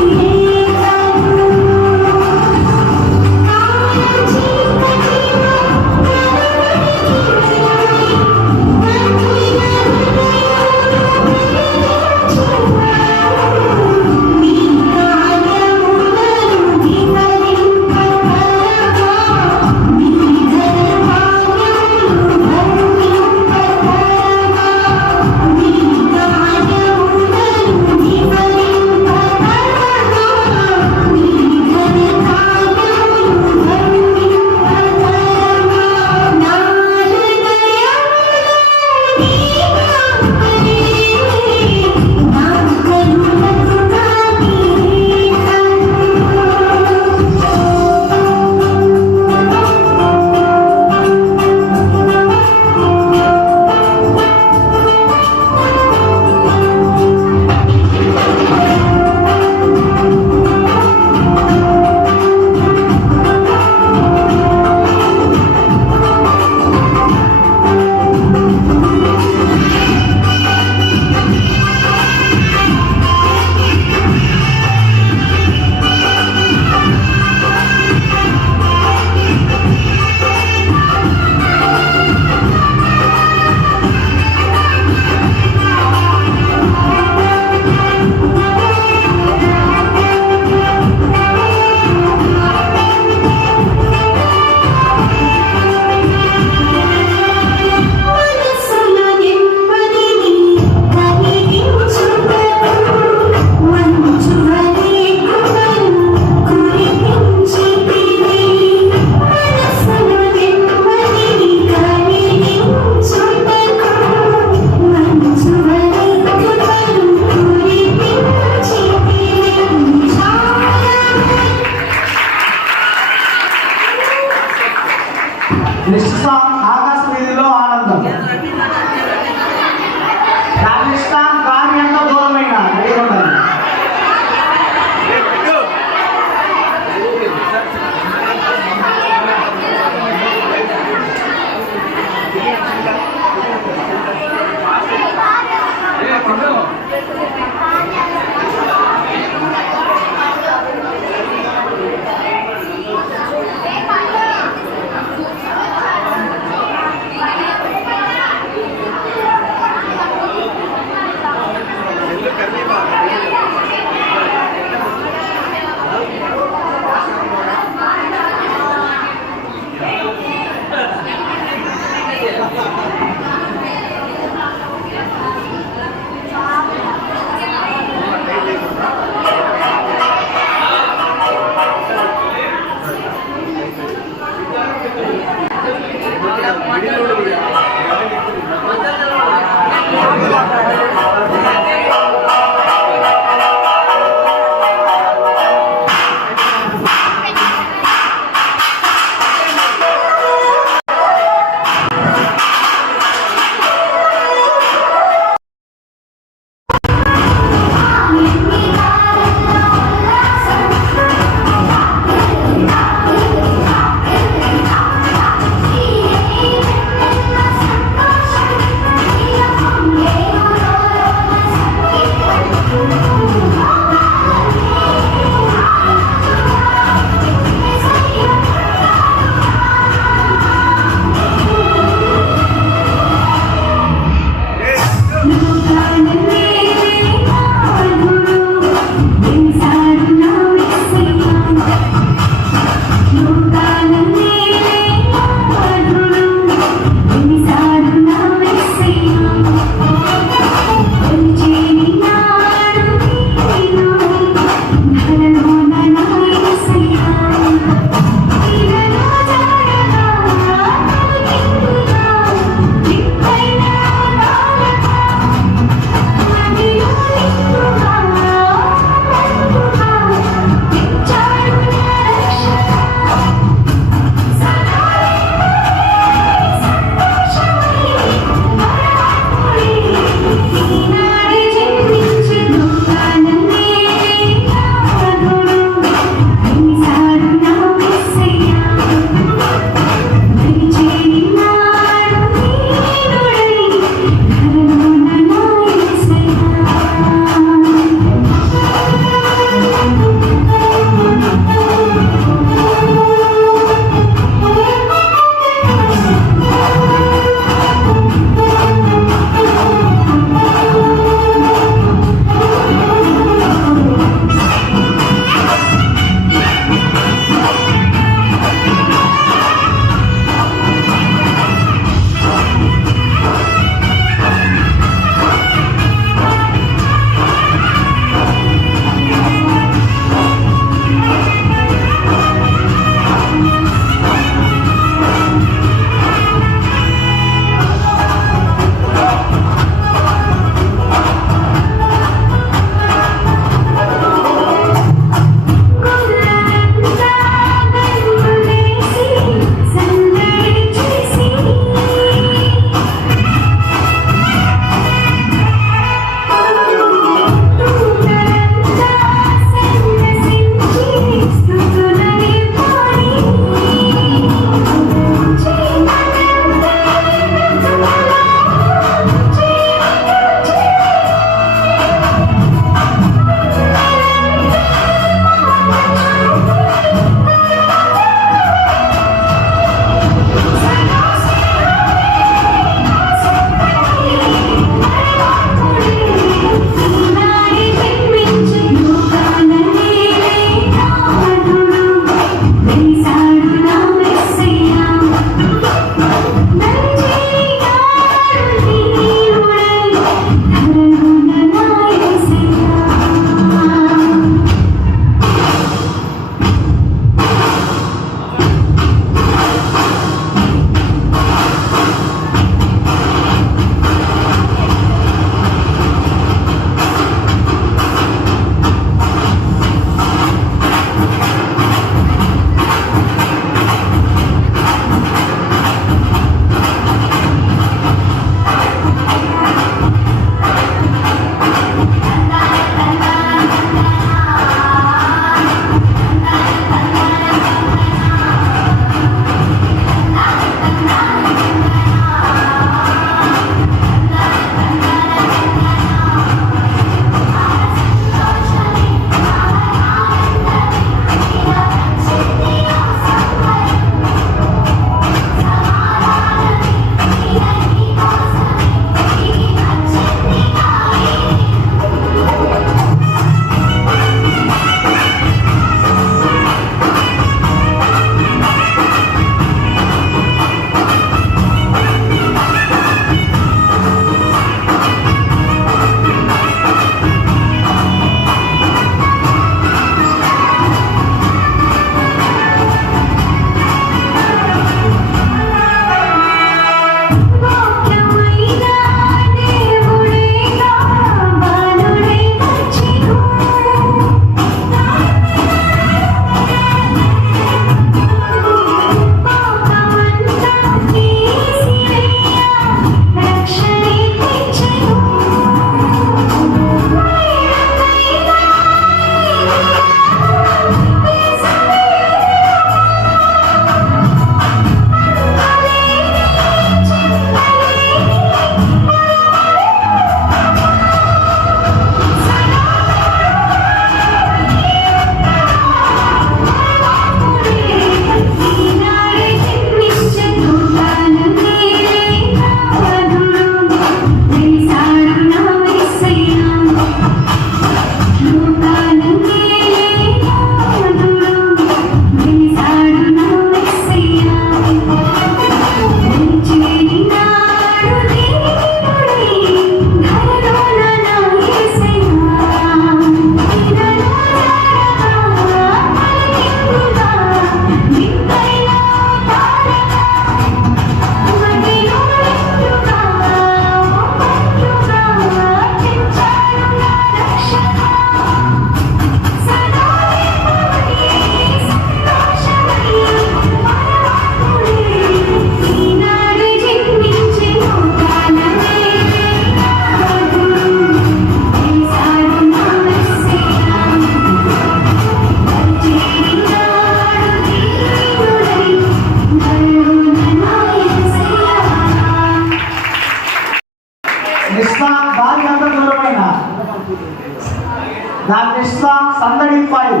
దాని నెక్స్ట్ సాంగ్ సందడి 5.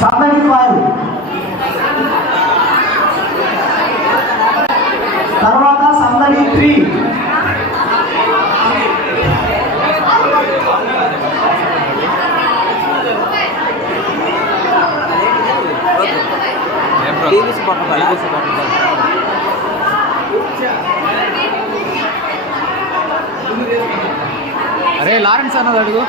సందడి 5. తర్వాత సందడి 3. అరే లారెన్స్ అన్నది అడుగు.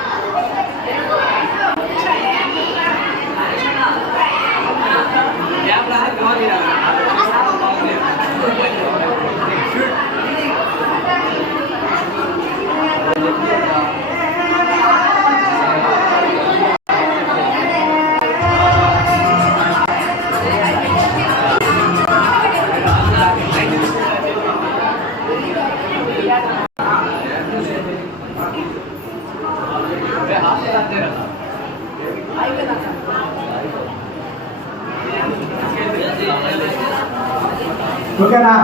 ఓకేనా?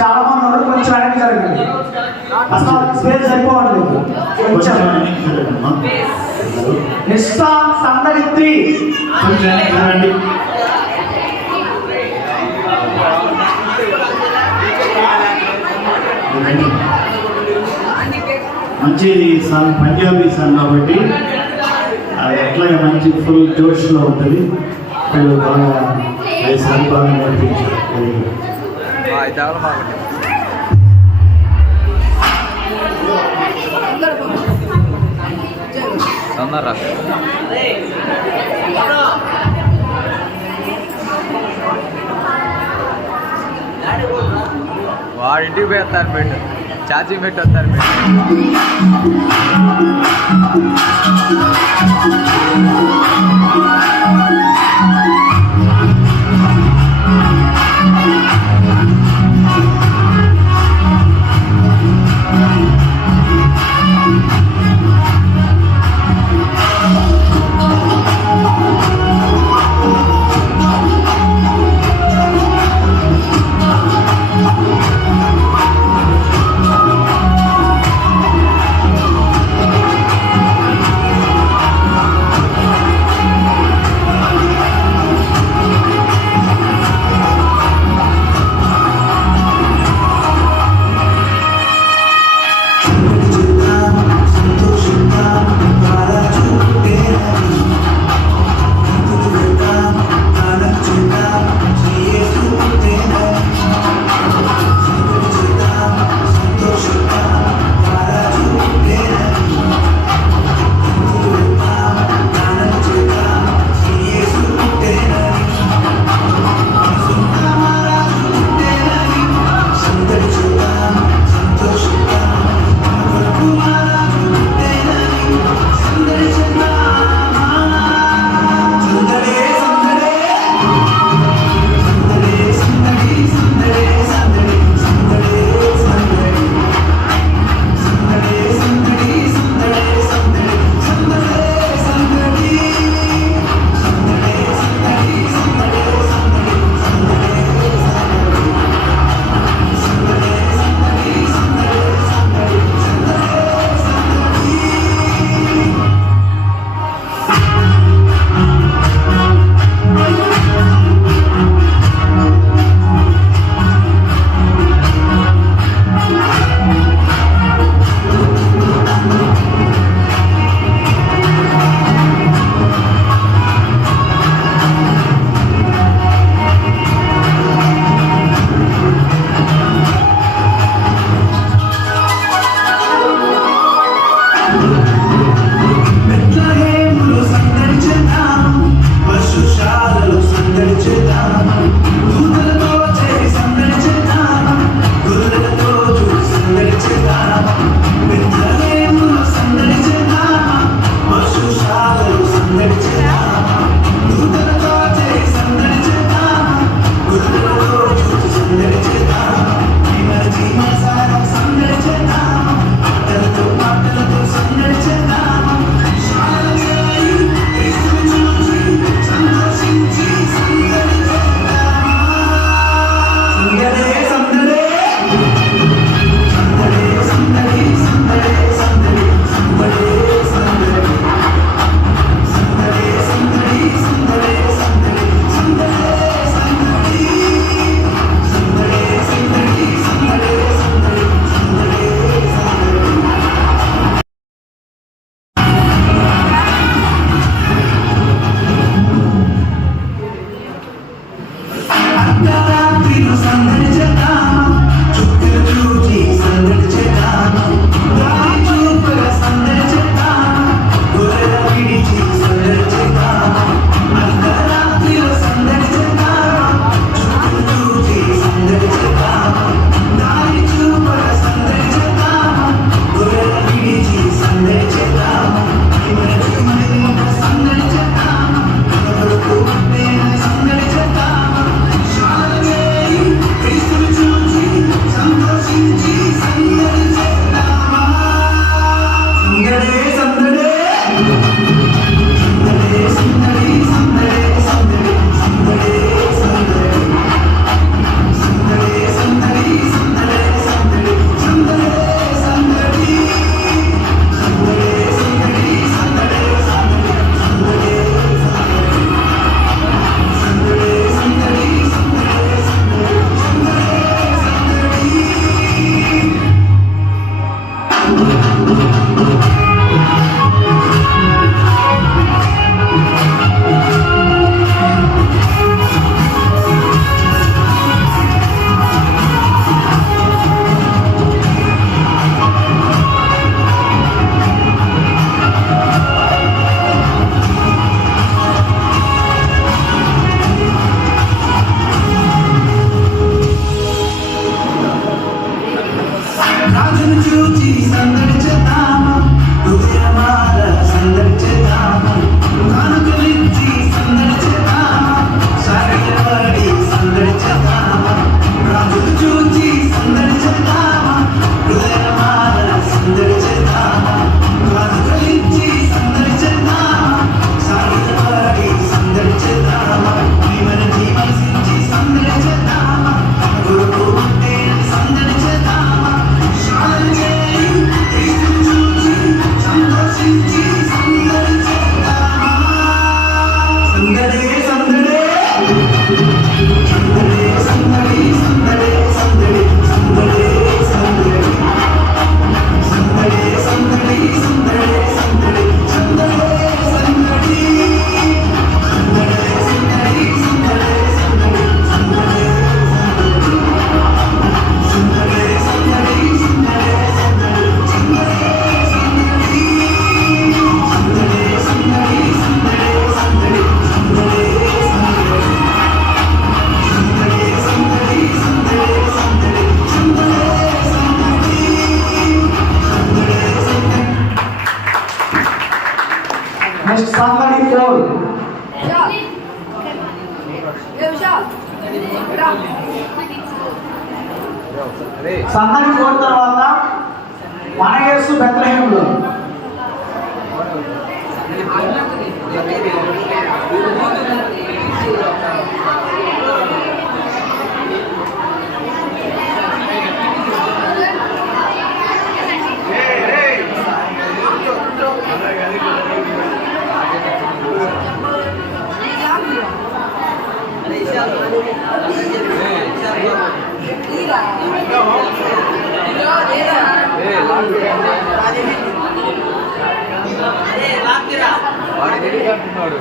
చాలా మంది ఉన్నారు, కొంచెం వెనక్కి జరగండి. అసలు స్పేస్ సరిపోవట్లేదు. కొంచెం నెక్స్ట్ సాంగ్ సందడి 3. కొంచెం వెనక్కి రండి. మంచి సాంగ్, పంజాబీ సాంగ్ కాబట్టి ఎట్లాగే మంచి ఫుల్ జోష్లో ఉంటుంది. పిల్లలు బాగా వేసారు, బాగా నేర్పించారు. అన్నారా వాడింటికి పోతారు పెట్టు, ఛార్జింగ్ పెట్టి వస్తారు చూచి సందడి చేద్దామా హృదయమాల సందడి చేద్దామా కానుకలిచ్చి సందడి చేద్దామా సాగిలపడి సందడి చేద్దామా రాజులు చూచి సందడి చేద్దామా హృదయమాల సందడి చేద్దామా కానుకలిచ్చి సందడి చేద్దామా సాగిలపడి సందడి చేద్దామా మన జీవన సించి సందడి చేద్దామా గురుకు ఉంటే సందడి చేద్దామా శాలలు చేయి క్రీస్తుని చూచి సంతోషించి సందడి చేద్దామా సందడే సందడే సందడే సందడే సందడే సందడే సందడే సందడే సందడే సందడే సందడే సందడే సందడే నెక్స్ట్ సంగడి 4. సంగడి 4 తర్వాత మన యేసు బెత్లెహేములో. వాడు తెలియకుంటున్నాడు.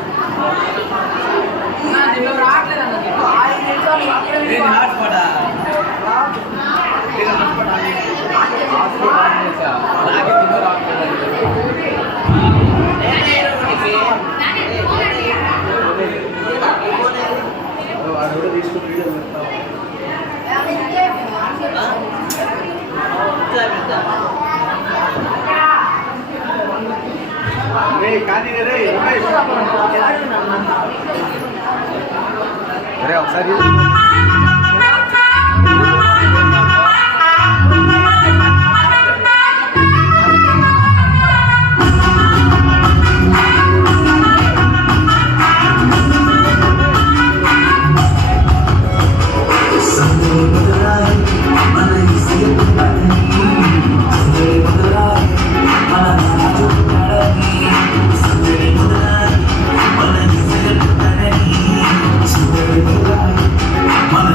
అరే ఒకసారి మన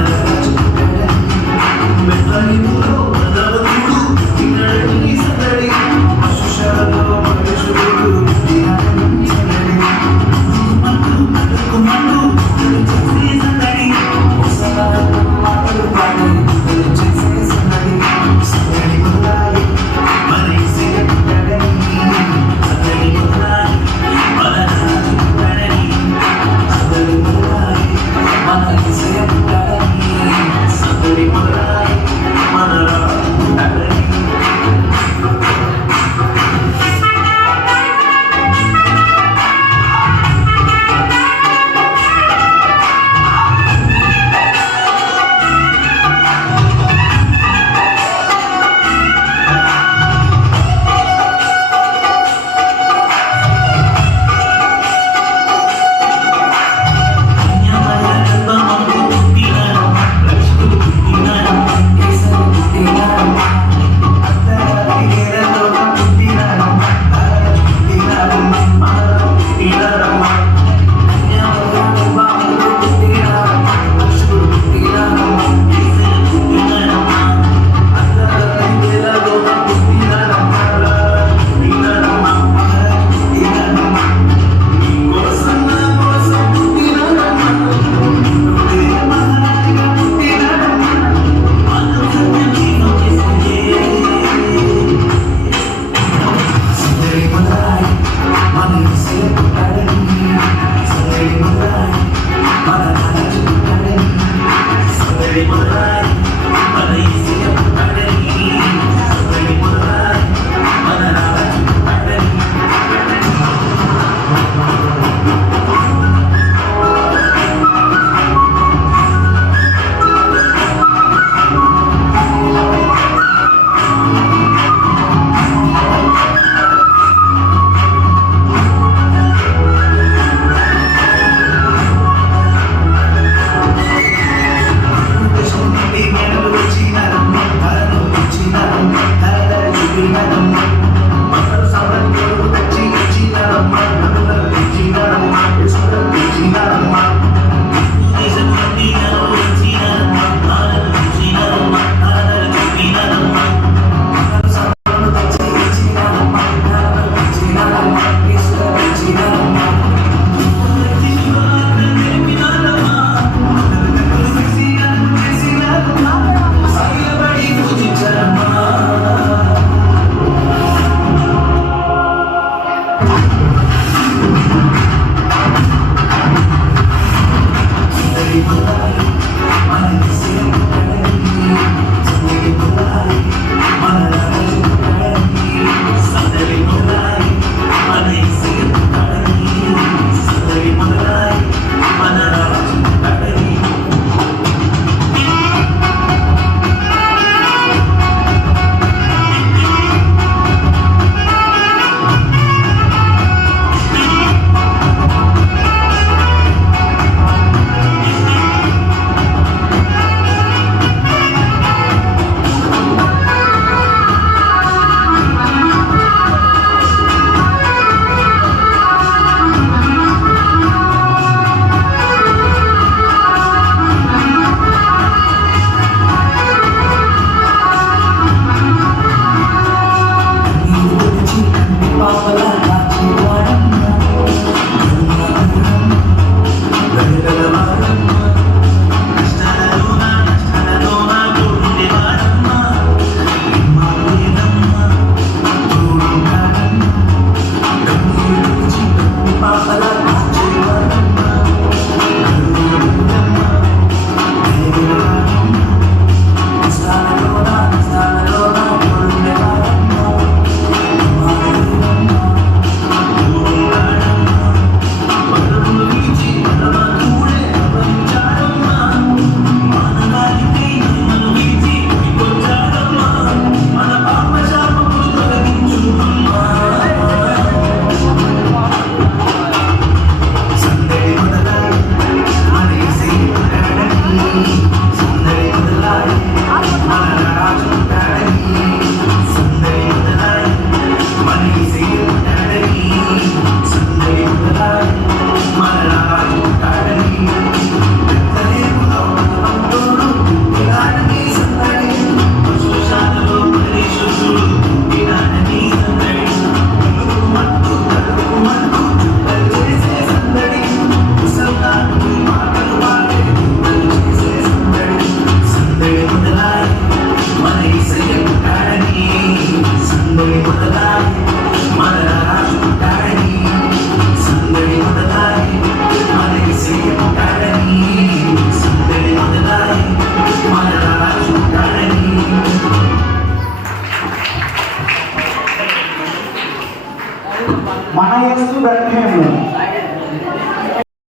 that hymn.